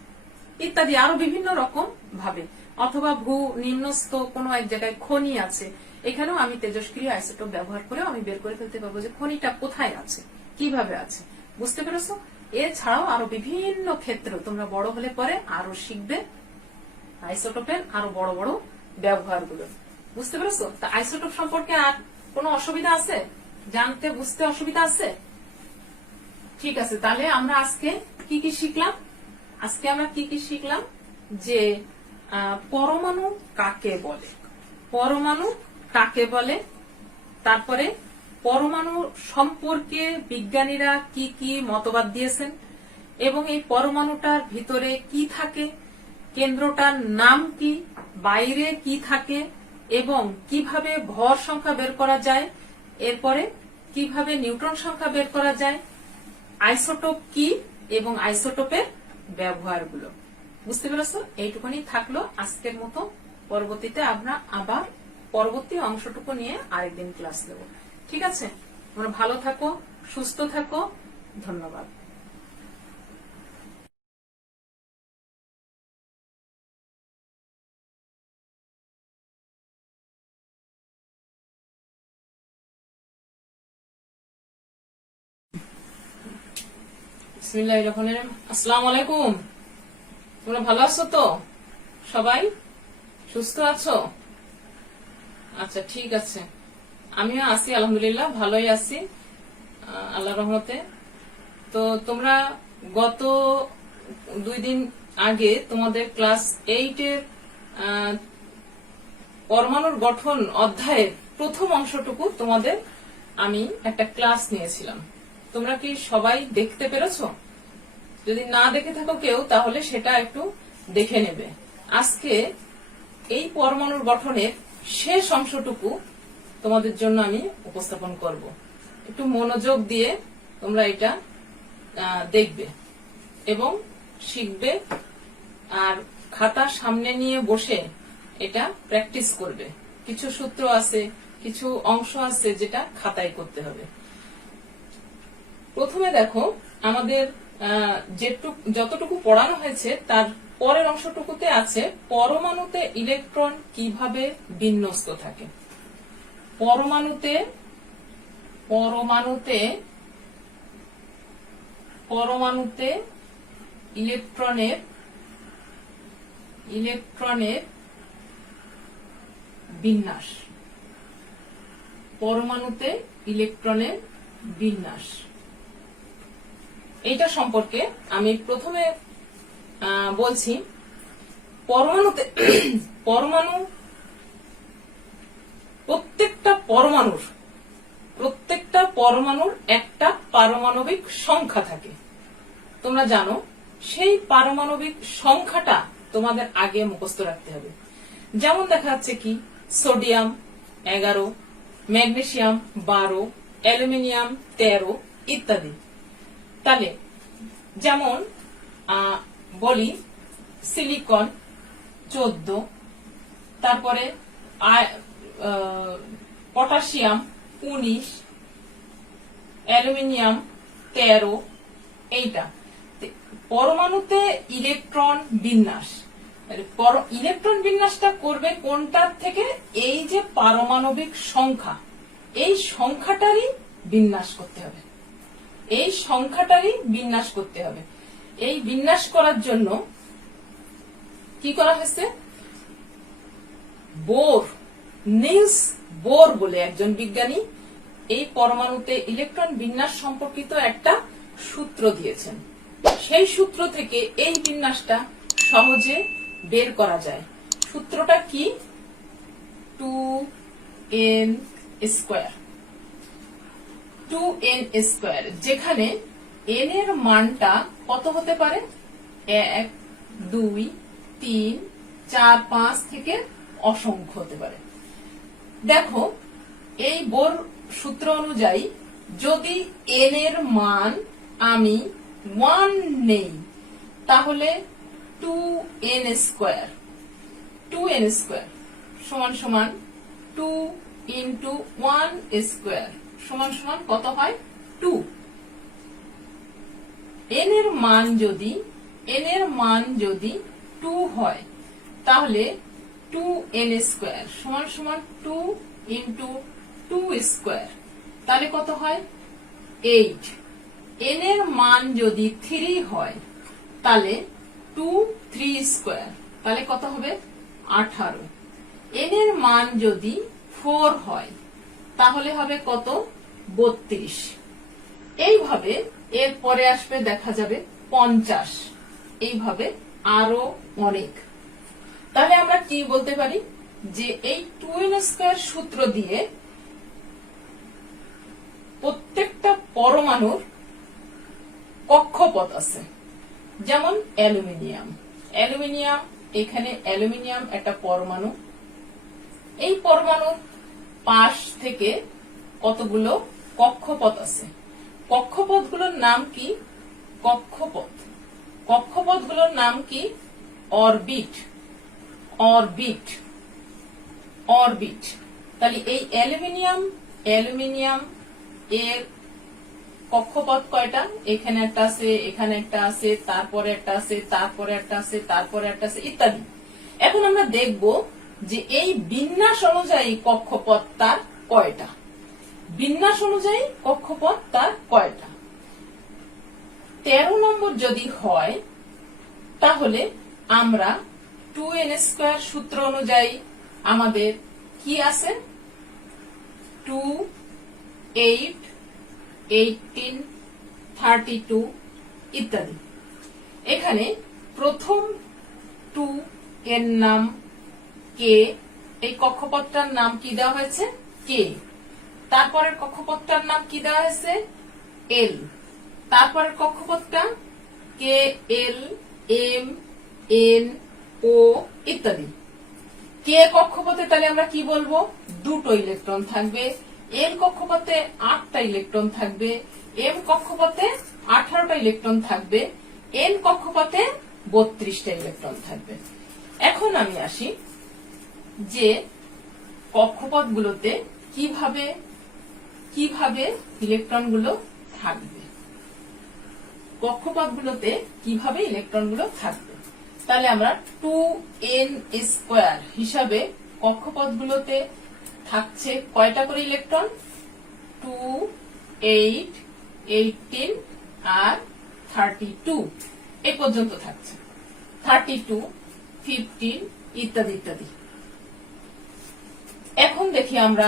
ইত্যাদি আরো বিভিন্ন রকম ভাবে, অথবা ভূ নিম্নস্থ কোনো এক জায়গায় খনি আছে, এখানেও আমি তেজস্ক্রিয় আইসোটোপ ব্যবহার করেও আমি বের করে ফেলতে পারবো যে খনিটা কোথায় আছে, কিভাবে আছে। বুঝতে পেরেছো? এছাড়াও আরো বিভিন্ন ক্ষেত্র তোমরা বড় হলে পরে আরো শিখবে আইসোটোপের আরো বড় বড় ব্যবহারগুলো। বুঝতে পেরেছো? তা আইসোটোপ সম্পর্কে আর কোনো অসুবিধা আছে? জানতে বুঝতে অসুবিধা আছে? ঠিক আছে, তাহলে আমরা আজকে কি কি শিখলাম? আজকে আমরা কি কি শিখলাম? যে পরমাণু কাকে বলে, পরমাণু কাকে বলে, তারপরে পরমাণু সম্পর্কে বিজ্ঞানীরা কি কি মতবাদ দিয়েছেন, এবং এই পরমাণুটার ভিতরে কি থাকে, কেন্দ্রটার নাম কি, বাইরে কি থাকে, এবং কিভাবে ভর সংখ্যা বের করা যায়, এরপরে কিভাবে নিউট্রন সংখ্যা বের করা যায়, আইসোটোপ কি এবং আইসোটোপের ব্যবহারগুলো। বুঝতে পেরেছো? এইটুকুনি থাকলো আজকের মতো। পরবর্তীতে আমরা আবার পরবর্তী অংশটুকু নিয়ে আরেকদিন ক্লাস দেব। ঠিক আছে, তোমরা ভালো থাকো, সুস্থ থাকো। ধন্যবাদ। বিসমিল্লাহির রহমানির রহিম। আসসালামু আলাইকুম। তোমরা ভালো আছো তো? সবাই সুস্থ আছো? আচ্ছা, ঠিক আছে। আমিও আছি, আলহামদুলিল্লাহ ভালোই আছি আল্লাহর রহমতে। তো তোমরা গত 2 দিন আগে তোমাদের ক্লাস 8 এর পরমাণুর গঠন অধ্যায়ের প্রথম অংশটুকু তোমাদের আমি একটা ক্লাস নিয়েছিলাম। তোমরা কি সবাই দেখতে পেরেছো? যদি না দেখে থাকো কেউ, তাহলে সেটা একটু দেখে নেবে। আজকে এই পরমাণুর গঠনের শেষ অংশটুকু তোমাদের জন্য আমি উপস্থাপন করব। একটু মনোযোগ দিয়ে তোমরা এটা দেখবে এবং শিখবে, আর খাতা সামনে নিয়ে বসে এটা প্র্যাকটিস করবে। কিছু সূত্র আছে, কিছু অংশ আছে যেটা খাতায় করতে হবে। প্রথমে দেখো, আমাদের যতটুকু পড়ানো হয়েছে তার পরের অংশটুকুতে আছে পরমাণুতে ইলেকট্রন কিভাবে বিন্যস্ত থাকে। পরমাণুতে ইলেকট্রনের বিন্যাস। পরমাণুতে ইলেকট্রনের বিন্যাস, এইটা সম্পর্কে আমি প্রথমে বলছি। প্রত্যেকটা পরমাণুর একটা পারমাণবিক সংখ্যা থাকে। তোমরা জানো, সেই পারমাণবিক সংখ্যাটা তোমাদের আগে মুখস্থ রাখতে হবে। যেমন দেখা যাচ্ছে কি, সোডিয়াম 11, ম্যাগনেসিয়াম 12, অ্যালুমিনিয়াম 13 ইত্যাদি। তাহলে যেমন বলি সিলিকন 14, তারপরে পটাশিয়াম 19, অ্যালুমিনিয়াম 13। এইটা পরমাণুতে ইলেকট্রন বিন্যাস। ইলেকট্রন বিন্যাসটা করবে কোনটার থেকে? এই যে পারমাণবিক সংখ্যা, এই সংখ্যাটারই বিন্যাস করতে হবে। এই বিন্যাস করার জন্য কি করা হয়েছে? নিলস বোর বলে একজন বিজ্ঞানী এই পরমাণুতে ইলেকট্রন বিন্যাস সম্পর্কিত একটা সূত্র দিয়েছেন। সেই সূত্র থেকে এই বিন্যাসটা সহজে বের করা যায়। সূত্রটা কি? 2n স্কয়ার, যেখানে n এর মানটা কত হতে পারে? 1, 2, 3, 4, 5 থেকে অসংখ্য হতে পারে। দেখো, এই বোর সূত্র অনুযায়ী যদি n এর মান আমি 1 নেই, তাহলে 2n স্কয়ার সমান সমান 2 into 1 স্কয়ার সমান সমান কত হয়? 2। n এর মান যদি 2 হয়, তাহলে 2n স্কয়ার সমান সমান 2 into 2 স্কয়ার, তাহলে কত হয়? 8। n এর মান যদি 3 হয়, তাহলে 2 3 স্কয়ার, তাহলে কত হবে? 18। n এর মান যদি 4 হয়, তাহলে হবে কত? 32। এইভাবে এর পরে আসবে, দেখা যাবে 50। এইভাবে আরো অনেক। তাহলে আমরা কি বলতে পারি? যে এই 2n স্কয়ার সূত্র দিয়ে প্রত্যেকটা পরমাণুর কক্ষপথ আছে। যেমন অ্যালুমিনিয়াম, এখানে অ্যালুমিনিয়াম একটা পরমাণু। এই পরমাণুর পাশ থেকে কতগুলো কক্ষপথ আছে। কক্ষপথগুলোর নাম কি? কক্ষপথগুলোর নাম কি? অরবিট। তাহলে এই অ্যালুমিনিয়াম এর কক্ষপথ কয়টা? এখানে একটা আছে, এখানে একটা আছে, তারপরে একটা আছে, তারপরে একটা আছে, তারপরে একটা আছে, ইত্যাদি। এখন আমরা দেখব যে এই বিন্যাস অনুযায়ী কক্ষপথ তার কয়টা। বিন্যাস অনুযায়ী কক্ষপথ তার কয়টা? 13 নম্বর যদি হয় তাহলে আমরা 2n² সূত্র অনুযায়ী আমাদের কি আছে? 2, 8, 18, 32 ইত্যাদি। এখানে প্রথম 2 এর নাম কে, এই কক্ষপথটার নাম কি দেওয়া হয়েছে? কে। তারপরের কক্ষপথটার নাম কি দেওয়া হয়েছে? এল। তারপরের কক্ষপথটা কে, এল, এম, এন, ও ইত্যাদি। কে কক্ষপথে তাহলে আমরা কি বলবো? 2টো ইলেকট্রন থাকবে। এল কক্ষপথে 8টা ইলেকট্রন থাকবে। এম কক্ষপথে 18টা ইলেকট্রন থাকবে। এন কক্ষপথে 32টা ইলেকট্রন থাকবে। এখন আমি আসি যে কক্ষপথগুলোতে কিভাবে ইলেকট্রনগুলো থাকবে। কক্ষপথগুলোতে কিভাবে ইলেকট্রনগুলো থাকবে, তাহলে আমরা 2n² হিসাবে কক্ষপথগুলোতে থাকছে কয়টা করে ইলেকট্রন? 2, 8, 18 আর 32 এই পর্যন্ত থাকছে। 32, 15 ইত্যাদি ইত্যাদি। এখন দেখি আমরা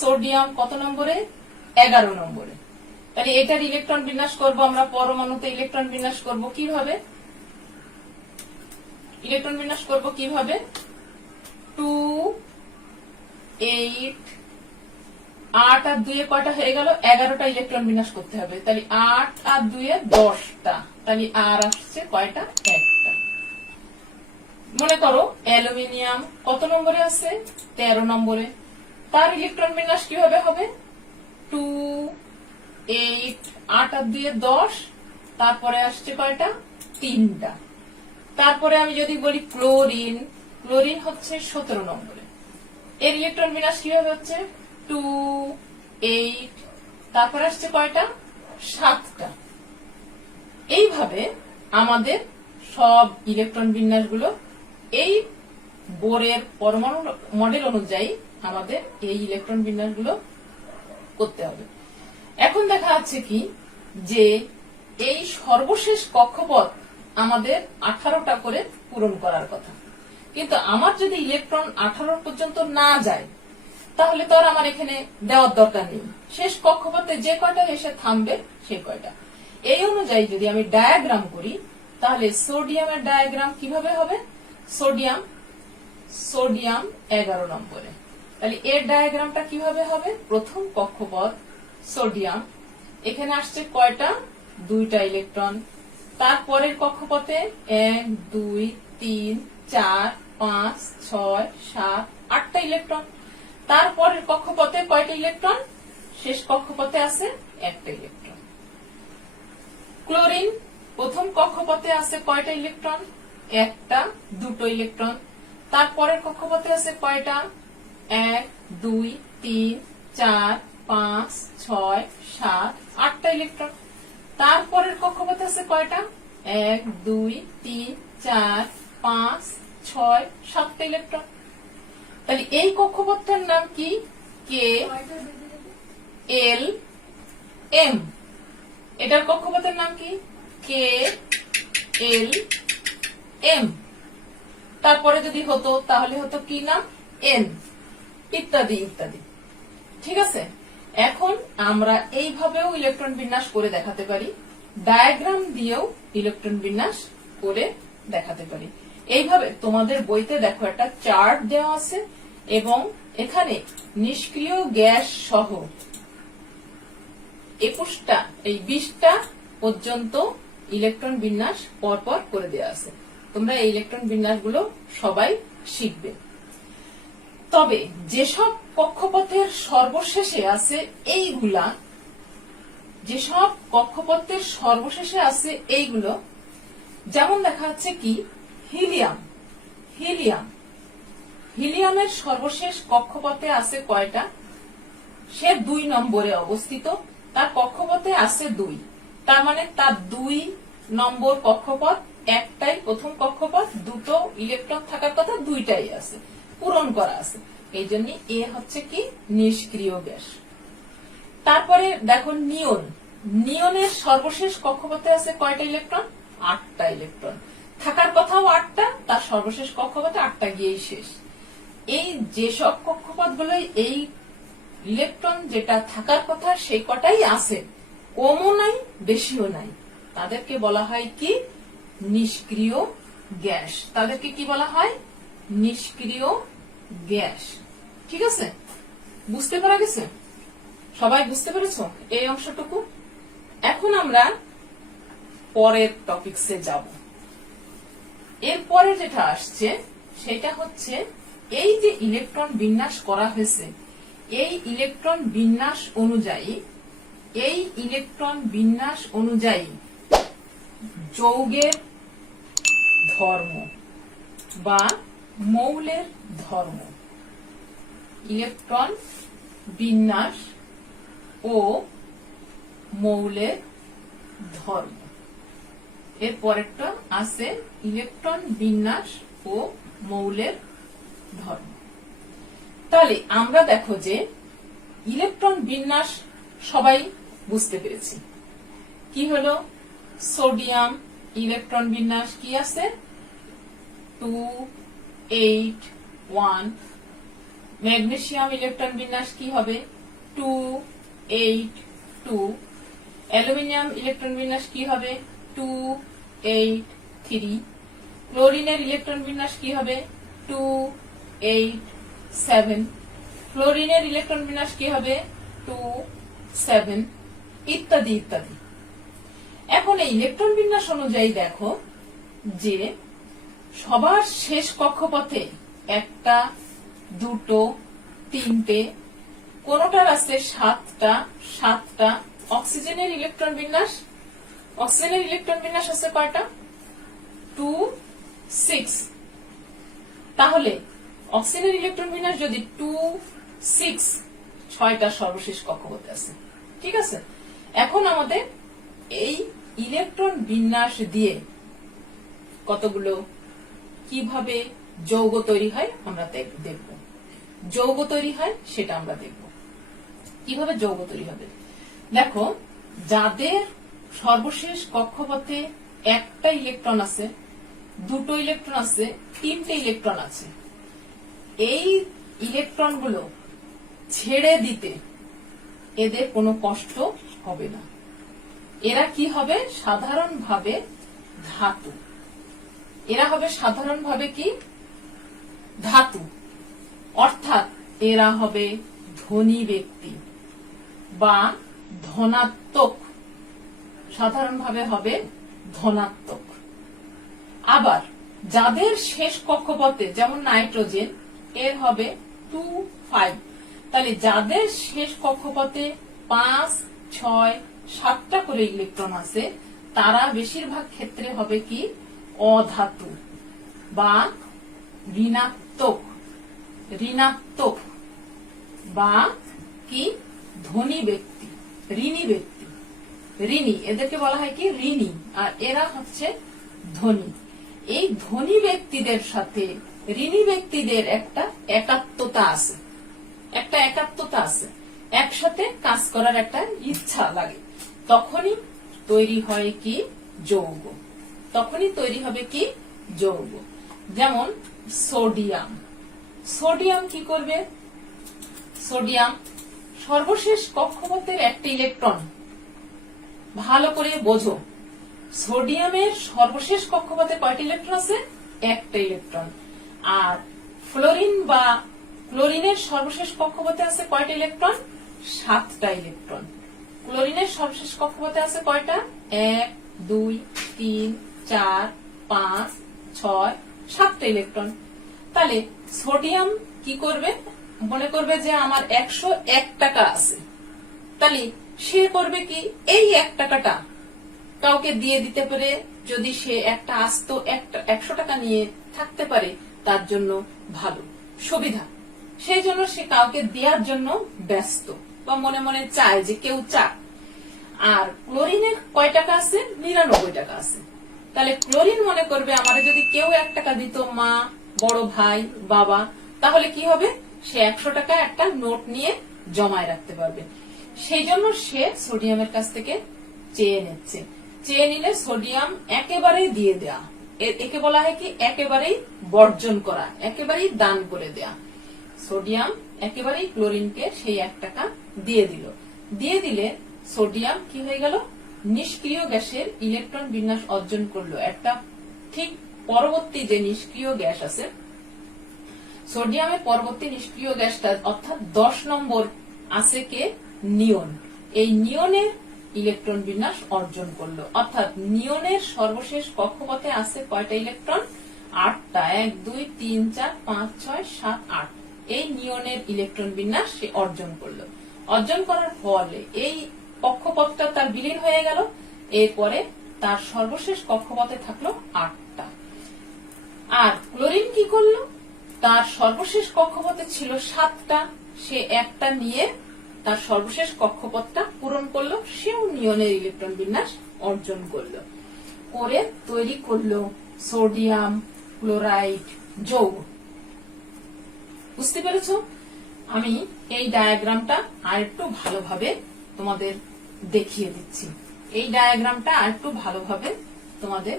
সোডিয়াম কত নম্বরে? 11 নম্বরে। তাহলে এটার ইলেকট্রন বিন্যাস করব আমরা, পরমাণুতে ইলেকট্রন বিন্যাস করব কিভাবে? 2, 8, 8 আর 2 কয়টা হয়ে গেল? 11টা ইলেকট্রন বিন্যাস করতে হবে। তাহলে 8 আর 2 10টা। তাহলে আর আসছে কয়টা? একটা। মনে করো অ্যালুমিনিয়াম কত নম্বরে আছে? 13 নম্বরে। তার ইলেকট্রন বিন্যাস কিভাবে হবে? 2, 8, 8 আর 2 10, তারপরে আসছে কয়টা? 3টা। তারপরে আমি যদি বলি ক্লোরিন হচ্ছে 17 নম্বরে। এর ইলেকট্রন বিন্যাস কিভাবে হচ্ছে? 2, 8, তারপরে আসছে কয়টা? 7টা। এইভাবে আমাদের সব ইলেকট্রন বিন্যাসগুলো এই বোরের পরমাণু মডেল অনুযায়ী আমাদের এই ইলেকট্রন বিন্যাসগুলো করতে হবে। এখন দেখা যাচ্ছে কি যে এই সর্বশেষ কক্ষপথ আমাদের 18টা করে পূরণ করার কথা, কিন্তু আমার যদি ইলেকট্রন 18 পর্যন্ত না যায় তাহলে তো আর আমার এখানে দেওয়ার দরকার নেই। শেষ কক্ষপথে যে কয়টা এসে থামবে সে কয়টা। এই অনুযায়ী যদি আমি ডায়াগ্রাম করি তাহলে সোডিয়ামের ডায়াগ্রাম কিভাবে হবে? সোডিয়াম 11 নম্বরে। তাহলে এর ডায়াগ্রামটা কিভাবে হবে? প্রথম কক্ষপথ সোডিয়াম, এখানে আসছে কয়টা? 2টা ইলেকট্রন। তারপরের কক্ষপথে 1, 2, 3, 4, 5, 6, 7, 8টা ইলেকট্রন। তারপরের কক্ষপথে কয়টা ইলেকট্রন? শেষ কক্ষপথে আছে একটা ইলেকট্রন। ক্লোরিন প্রথম কক্ষপথে আছে কয়টা ইলেকট্রন? একটা, 2টো ইলেকট্রন। তারপরের কক্ষপথে আছে কয়টা? 1, 2, 3, 4, 5, 6, 7, 8টা ইলেকট্রন। তারপরের কক্ষপথে আছে কয়টা? 1, 2, 3, 4, 5, 6, 7টা ইলেকট্রন। তাহলে এই কক্ষপথটার নাম কি? কে, এল, এম। এটার কক্ষপথের নাম কি? কে, এল, এম। তারপরে যদি হতো তাহলে হতো কি নাম? এন, ইত্যাদি ইত্যাদি। ঠিক আছে, এখন আমরা এইভাবেও ইলেকট্রন বিন্যাস করে দেখাতে পারি, ডায়াগ্রাম দিয়েও ইলেকট্রন বিন্যাস করে দেখাতে পারি। এইভাবে তোমাদের বইতে দেখো একটা চার্ট দেওয়া আছে এবং এখানে নিষ্ক্রিয় গ্যাস সহ 21টা, এই 20টা পর্যন্ত ইলেকট্রন বিন্যাস পরপর করে দেওয়া আছে। তোমরা এই ইলেকট্রন বিন্যাসগুলো সবাই শিখবে। তবে যেসব কক্ষপথের সর্বশেষে আছে এইগুলা, যেসব কক্ষপথের সর্বশেষে আছে এইগুলো, যেমন দেখা যাচ্ছে কি হিলিয়াম। হিলিয়ামের সর্বশেষ কক্ষপথে আছে কয়টা? সে 2 নম্বরে অবস্থিত, তার কক্ষপথে আছে 2, তার মানে তার 2 নম্বর কক্ষপথ, একটাই প্রথম কক্ষপথ, দুটো ইলেকট্রন থাকার কথা, 2টাই আছে, পূরণ করা আছে, এই জন্য এ হচ্ছে কি নিষ্ক্রিয় গ্যাস। তারপরে দেখো নিয়ন, নিয়নের সর্বশেষ কক্ষপথে আছে কয়টা ইলেকট্রন? 8টা ইলেকট্রন, থাকার কথাও 8টা, তার সর্বশেষ কক্ষপথে 8টা গিয়েই শেষ। এই যেসব কক্ষপথ গুলো এই ইলেকট্রন যেটা থাকার কথা সেই কটাই আছে, কমও নাই বেশিও নাই, তাদেরকে বলা হয় কি নিষ্ক্রিয় গ্যাস। তাদেরকে কি বলা হয়? নিষ্ক্রিয় গ্যাস। ঠিক আছে, বুঝতে পারা গেছে? সবাই বুঝতে পেরেছো এই অংশটুকু? এখন আমরা পরের টপিকসে যাব। এরপরে যেটা আসছে সেটা হচ্ছে এই যে ইলেকট্রন বিন্যাস করা হয়েছে, এই ইলেকট্রন বিন্যাস অনুযায়ী যৌগের ধর্ম বা মৌলের ধর্ম, ইলেকট্রন বিন্যাস ও মৌলের ধর্ম। এর পরেরটা আছে ইলেকট্রন বিন্যাস ও মৌলের ধর্ম। তাহলে আমরা দেখো যে ইলেকট্রন বিন্যাস সবাই বুঝতে পেরেছি। কি হলো? সোডিয়াম ইলেকট্রন বিন্যাস কি আছে? 2, 8, 1। ম্যাগনেসিয়াম ইলেকট্রন বিন্যাস কি হবে? 2, 8, 2। অ্যালুমিনিয়াম ইলেকট্রন বিন্যাস কি হবে? 2, 8, 3। ক্লোরিনের ইলেকট্রন বিন্যাস কি হবে? 2, 8, 7। ফ্লোরিনের ইলেকট্রন বিন্যাস কি হবে? 2, 7, ইত্যাদি ইত্যাদি। এখন এই ইলেকট্রন বিন্যাস অনুযায়ী দেখো যে সবার শেষ কক্ষপথে 1টা, 2টো, 3টে, কোনটার আছে 7টা। অক্সিজেনের ইলেকট্রন বিন্যাস আছে কয়টা? 2, 6। তাহলে অক্সিজেনের ইলেকট্রন বিন্যাস যদি 2, 6, 6টা সর্বশেষ কক্ষপথে আছে। ঠিক আছে, এখন আমাদের এই ইলেকট্রন বিন্যাস দিয়ে কতগুলো কিভাবে যৌগ তৈরি হয় আমরা দেখব। যৌগ তৈরি হয় সেটা আমরা দেখব, কিভাবে যৌগ তৈরি হবে। দেখো, যাদের সর্বশেষ কক্ষপথে 1টা ইলেকট্রন আছে, 2টো ইলেকট্রন আছে, 3টে ইলেকট্রন আছে, এই ইলেকট্রনগুলো ছেড়ে দিতে এদের কোনো কষ্ট হবে না। এরা কি হবে? সাধারণভাবে ধাতু। এরা হবে সাধারণভাবে কি? ধাতু। অর্থাৎ এরা হবে ধনী ব্যক্তি বা ধনাত্মক, সাধারণভাবে হবে ধনাত্মক। আবার যাদের শেষ কক্ষপথে, যেমন নাইট্রোজেন, এর হবে 2, 5। তাহলে যাদের শেষ কক্ষপথে 5, 6, 7টা করে ইলেকট্রন আছে, তারা বেশিরভাগ ক্ষেত্রে হবে কি অধাতু বা ঋণাত্মক বা কি ধনী ব্যক্তি, ঋণী। এদেরকে বলা হয় কি ঋণী, আর এরা হচ্ছে ধনী। এই ধনী ব্যক্তিদের সাথে ঋণী ব্যক্তিদের একটা একাত্মতা আছে, একসাথে কাজ করার একটা ইচ্ছা লাগে, তখনই তৈরি হয় কি যৌগ। যেমন সোডিয়াম কি করবে? সোডিয়াম সর্বশেষ কক্ষপথের একটা ইলেকট্রন, ভালো করে বোঝো, সোডিয়ামের সর্বশেষ কক্ষপথে কয়টা ইলেকট্রন আছে? 1টা ইলেকট্রন। আর ক্লোরিনের সর্বশেষ কক্ষপথে আছে কয়টা ইলেকট্রন? 7টা ইলেকট্রন। ক্লোরিনের সর্বশেষ কক্ষপথে আছে কয়টা? 1, 2, 3, 4, 5, 6, 7টা ইলেকট্রন। তাহলে সোডিয়াম কি করবে? মনে করবে যে আমার 101 টাকা আছে, তাহলে সে করবে কি এই 1 টাকাটা কাউকে দিয়ে দিতে পারে। যদি সে একটা আস্ত 100 টাকা নিয়ে থাকতে পারে তার জন্য ভালো, সুবিধা, সেই জন্য সে কাউকে দেওয়ার জন্য ব্যস্ত বা মনে মনে চায় যে কেউ চাক। আর ক্লোরিনের কয় টাকা আছে? 99 টাকা আছে। তাহলে ক্লোরিন মনে করবে আমাদের যদি কেউ 1 টাকা দিত, মা, বড় ভাই, বাবা, তাহলে কি হবে? সে 100 টাকা একটা নোট নিয়ে জমায় রাখতে পারবে। সেই জন্য সে সোডিয়ামের কাছ থেকে চেয়ে নিচ্ছে। চেয়ে নিলে সোডিয়াম একেবারেই দিয়ে দেয়া, একে বলা হয় কি একেবারেই বর্জন করা, একেবারেই দান করে দেয়া। সোডিয়াম একেবারেই ক্লোরিনকে সেই 1 টাকা দিয়ে দিল। দিয়ে দিলে সোডিয়াম কি হয়ে গেল? নিষ্ক্রিয় গ্যাসের ইলেকট্রন বিন্যাস অর্জন করলো। একটা ঠিক পরবর্তী যে নিষ্ক্রিয় গ্যাস আছে, সোডিয়ামের পরবর্তী নিষ্ক্রিয় গ্যাসটা অর্থাৎ 10 নম্বর আছে কে? নিয়ন। এই নিয়নের ইলেকট্রন বিন্যাস অর্জন করলো। অর্থাৎ নিয়নের সর্বশেষ কক্ষপথে আছে কয়টা ইলেকট্রন? 8টা। 1 2 3 4 5 6 7 8। এই নিয়নের ইলেকট্রন বিন্যাস সে অর্জন করলো। অর্জন করার ফলে এই কক্ষপথটা তার বিলীন হয়ে গেল। এরপরে তার সর্বশেষ কক্ষপথে থাকলো 8টা। আর ক্লোরিন কি করলো? তার সর্বশেষ কক্ষপথে ছিল 7টা, সে একটা নিয়ে তার সর্বশেষ কক্ষপথটা পূরণ করলো। সেও নিয়নের ইলেকট্রন বিন্যাস অর্জন করলো, করে তৈরি করলো সোডিয়াম ক্লোরাইড যৌগ। বুঝতে পেরেছো? আমি এই ডায়াগ্রামটা আরেকটু ভালোভাবে তোমাদের দেখিয়ে দিচ্ছি। এই ডায়াগ্রামটা আরেকটু ভালোভাবে তোমাদের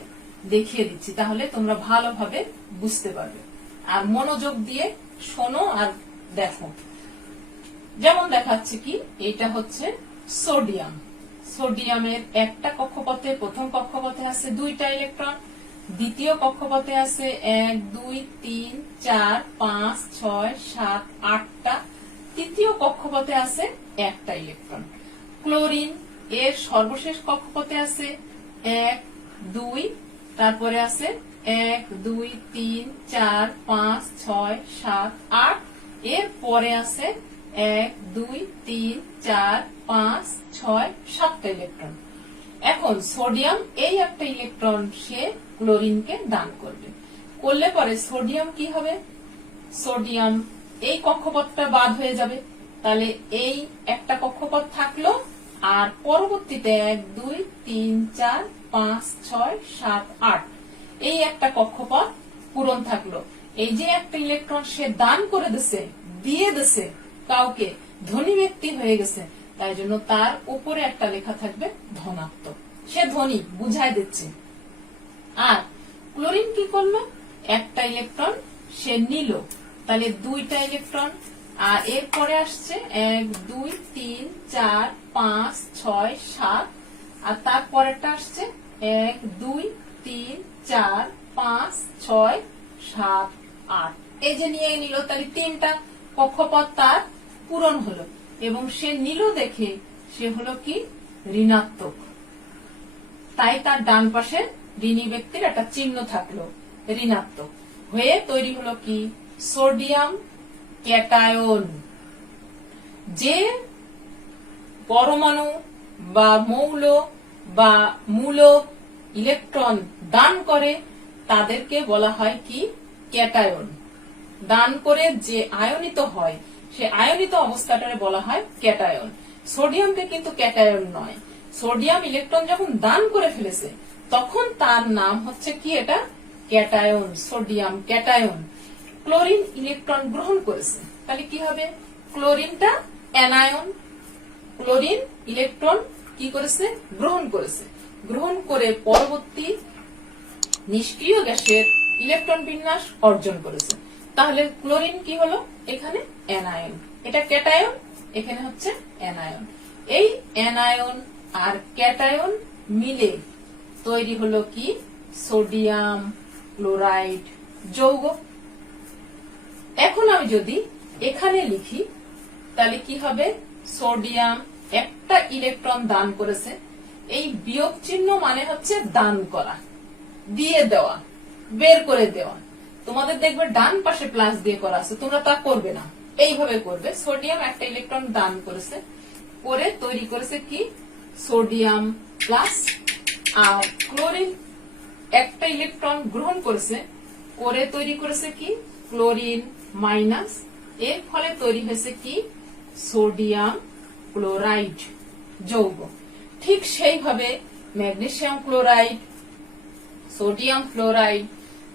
দেখিয়ে দিচ্ছি, তাহলে তোমরা ভালোভাবে বুঝতে পারবে। আর মনোযোগ দিয়ে শোনো আর দেখো। যেমন দেখাচ্ছে কি, এটা হচ্ছে সোডিয়াম। সোডিয়ামের একটা কক্ষপথে, প্রথম কক্ষপথে আছে 2টা ইলেকট্রন, দ্বিতীয় কক্ষপথে আছে 1 2 3 4 5 6 7 8টা, তৃতীয় কক্ষপথে আছে 1টা ইলেকট্রন। ক্লোরিন এর সর্বশেষ কক্ষপথে আছে 1 2, তারপরে আছে 1 2 3 4 5 6 7 8, এর পরে আছে 1 2 3 4 5 6 7টা ইলেকট্রন। এখন সোডিয়াম এই একটা ইলেকট্রন সে ক্লোরিনকে দান করবে। করলে পরে সোডিয়াম কি হবে? সোডিয়াম এই কক্ষপথটা বাদ হয়ে যাবে। তাহলে এই একটা কক্ষপথ থাকলো, আর পরবর্তীতে 1 2 3 4 5 6 7 8 এই একটা কক্ষপথ পূরণ থাকলো। এই যে একটা ইলেকট্রন সে দান করে দিছে, দিয়ে দিছে কাউকে, ধনী ব্যক্তি হয়ে গেছে, তাই জন্য তার উপরে একটা লেখা থাকবে ধনাত্মক। সে ধনী বুঝাই দিচ্ছে। আর ক্লোরিন কি করলো? একটা ইলেকট্রন সে নিল, তাহলে 2টা ইলেকট্রন, আর এরপরে আসছে 1 2 3 4 5 6 7, আর তারপরেরটা আসছে 1 2 3 4 5 6 7 8। এই যে নিয়ে নিল, তাহলে 3টা কক্ষপথ তার পূরণ হলো। এবং সে নিল দেখে সে হলো কি ঋণাত্মক, তাই তার ডান পাশে ঋণী ব্যক্তির একটা চিহ্ন থাকলো ঋণাত্মক, হয়ে তৈরি হলো কি সোডিয়াম ক্যাটায়ন। যে পরমাণু বা মৌল বা মূলক ইলেকট্রন দান করে তাদেরকে বলা হয় কি ক্যাটায়ন। দান করে যে আয়নিত হয় সে আয়নিত অবস্থাটারে বলা হয় ক্যাটায়ন। সোডিয়ামকে কিন্তু ক্যাটায়ন নয়। সোডিয়াম ইলেকট্রন যখন দান করে ফেলেছে তখন তার নাম হচ্ছে কি এটা cation, sodium cation. Chlorine electron গ্রহণ করেছে, তাহলে কি হবে? ক্লোরিনটা অ্যানায়ন। ক্লোরিন ইলেকট্রন কি করেছে? গ্রহণ করেছে। গ্রহণ করে পরবর্তী নিষ্ক্রিয় গ্যাসের ইলেকট্রন বিন্যাস অর্জন করেছে। তাহলে ক্লোরিন কি হলো? এখানে অ্যানায়ন, এটা ক্যাটায়ন, এখানে হচ্ছে অ্যানায়ন। এই অ্যানায়ন আর ক্যাটায়ন মিলে তৈরি হলো কি সোডিয়াম ক্লোরাইড যৌগ। এখন আমি যদি এখানে লিখি তাহলে কি হবে? সোডিয়াম একটা ইলেকট্রন দান করেছে। এই বিয়োগ চিহ্ন মানে হচ্ছে দান করা, দিয়ে দেওয়া, বের করে দেওয়া। তোমাদের দেখবে ডান পাশে প্লাস দিয়ে করা আছে, তোমরা তা করবে না, এইভাবে করবে। সোডিয়াম একটা ইলেকট্রন দান করেছে, করে তৈরি করেছে কি সোডিয়াম প্লাস, আর ক্লোরিন একটা ইলেকট্রন গ্রহণ করেছে, করে তৈরি করেছে কি ক্লোরিন মাইনাস, এর ফলে তৈরি হয়েছে কি সোডিয়াম ক্লোরাইড যৌগ। ঠিক সেইভাবে ম্যাগনেসিয়াম ক্লোরাইড, সোডিয়াম ক্লোরাইড,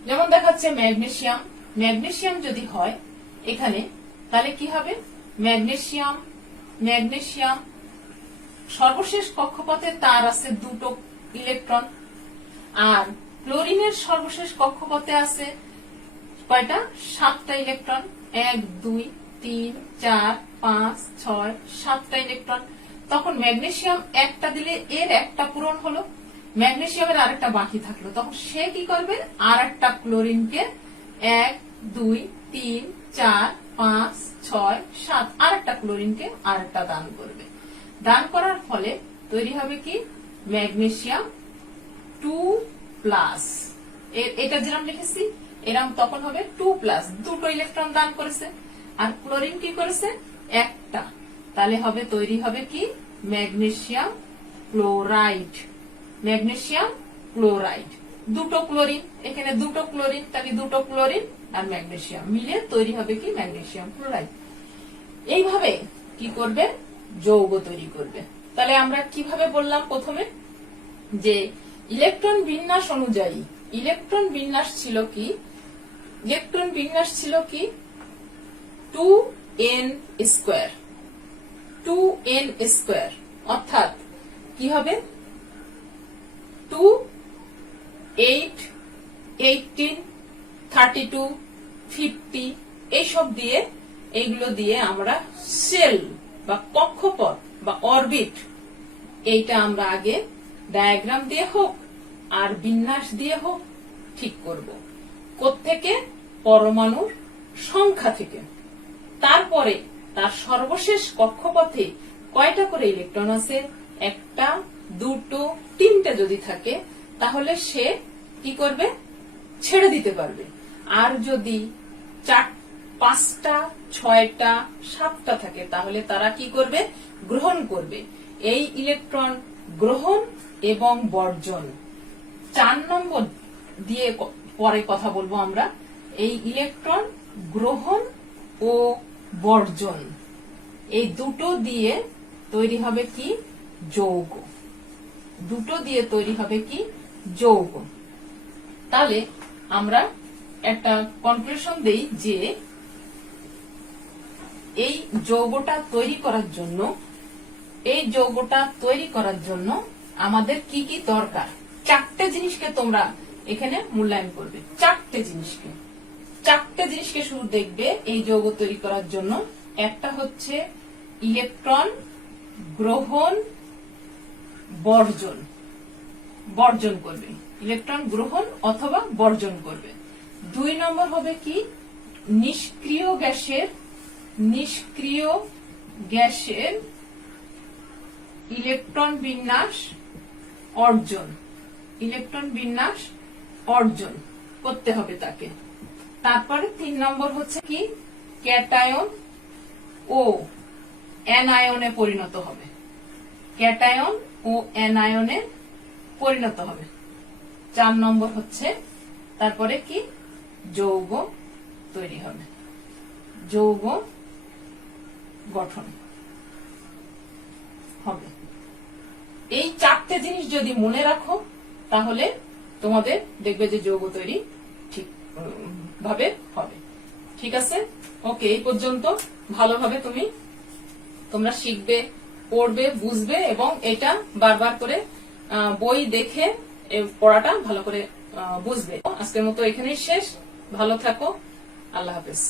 যেমন দেখাচ্ছে ম্যাগনেসিয়াম, ম্যাগনেসিয়াম যদি হয় এখানে তাহলে কি হবে ম্যাগনেসিয়াম, ম্যাগনেসিয়াম সর্বশেষ কক্ষপথে তার আছে দুটো ইলেকট্রন, আর ক্লোরিনের সর্বশেষ কক্ষপথে আছে কয়টা 7টা ইলেকট্রন, 1 2 3 4 5 6 7টা ইলেকট্রন। তখন ম্যাগনেসিয়াম একটা দিলে এর একটা পূরণ হলো, ম্যাগনেসিয়ামের আরেকটা বাকি থাকলো, তখন সে কি করবে আর একটা ক্লোরিনকে 1 2 3 4 5 6 7 আরেকটা ক্লোরিনকে আরেকটা দান করবে। দান করার ফলে তৈরি হবে কি ম্যাগনেসিয়াম 2+, এটা যেরকম লিখেছি এরকম তখন হবে 2+, দুটো ইলেকট্রন দান করেছে, আর ক্লোরিন কি করেছে একটা, তাহলে হবে তৈরি হবে কি ম্যাগনেসিয়াম ক্লোরাইড, ম্যাগনেসিয়াম ক্লোরাইড। দুটো ক্লোরিন, এখানে দুটো ক্লোরিন, তাহলে দুটো ক্লোরিন আর ম্যাগনেসিয়াম মিলে তৈরি হবে কি ম্যাগনেসিয়াম ক্লোরাইড। এইভাবে কি করবে যৌগ তৈরি করবে। তাহলে আমরা কিভাবে বললাম প্রথমে যে ইলেকট্রন বিন্যাস অনুযায়ী ইলেকট্রন বিন্যাস ছিল কি, ইলেকট্রন বিন্যাস ছিল কি 2n স্কয়ার, 2n স্কয়ার, অর্থাৎ কি হবে 2 8 18 32 50 এইসব দিয়ে, এইগুলো দিয়ে আমরা সেল বা কক্ষপথ বা অরবিট, এইটা আমরা আগে ডায়াগ্রাম দিয়ে হোক আর বিন্যাস দিয়ে হোক ঠিক করব। কোত্থেকে পরমাণুর সংখ্যা থেকে, তারপরে তার সর্বশেষ কক্ষপথে কয়টা করে ইলেকট্রন আছে, একটা দুটো তিনটে যদি থাকে তাহলে সে কি করবে ছেড়ে দিতে পারবে, আর যদি 4 5টা 6টা 7টা থাকে তাহলে তারা কি করবে গ্রহণ করবে। এই ইলেকট্রন গ্রহণ এবং বর্জন 4 নম্বর দিয়ে পরে কথা বলবো আমরা। এই ইলেকট্রন গ্রহণ ও বর্জন এই দুটো দিয়ে তৈরি হবে কি যৌগ, দুটো দিয়ে তৈরি হবে কি যৌগ। তাহলে আমরা একটা কনক্লুশন দেই যে এই যৌগটা তৈরি করার জন্য, এই যৌগটা তৈরি করার জন্য আমাদের কি কি দরকার, 4টে জিনিসকে তোমরা এখানে মূল্যায়ন করবে। 4টে জিনিসকে শুরু দেখবে এই যৌগ তৈরি করার জন্য। একটা হচ্ছে ইলেকট্রন গ্রহণ বর্জন, বর্জন করবে, ইলেকট্রন গ্রহণ অথবা বর্জন করবে। 2 নম্বর হবে কি নিষ্ক্রিয় গ্যাসের ইলেকট্রন বিন্যাস অর্জন, ইলেকট্রন বিন্যাস অর্জন করতে হবে তাকে। তারপরে 3 নম্বর হচ্ছে কি ক্যাটায়ন ও অ্যানায়নে পরিণত হবে, ক্যাটায়ন ও অ্যানায়নে পরিণত হবে। 4 নম্বর হচ্ছে তারপরে কি যৌগ তৈরি হবে, যৌগ গঠন হবে। এই 4টে জিনিস যদি মনে রাখো তাহলে তোমাদের দেখবে যে যৌগ তৈরি ঠিক ভাবে হবে। ঠিক আছে, ওকে, এই পর্যন্ত ভালোভাবে তোমরা শিখবে, পড়বে, বুঝবে এবং এটা বারবার করে বই দেখে পড়াটা ভালো করে বুঝবে। আজকের মতো এখানেই শেষ, ভালো থাকো, আল্লাহ হাফেজ।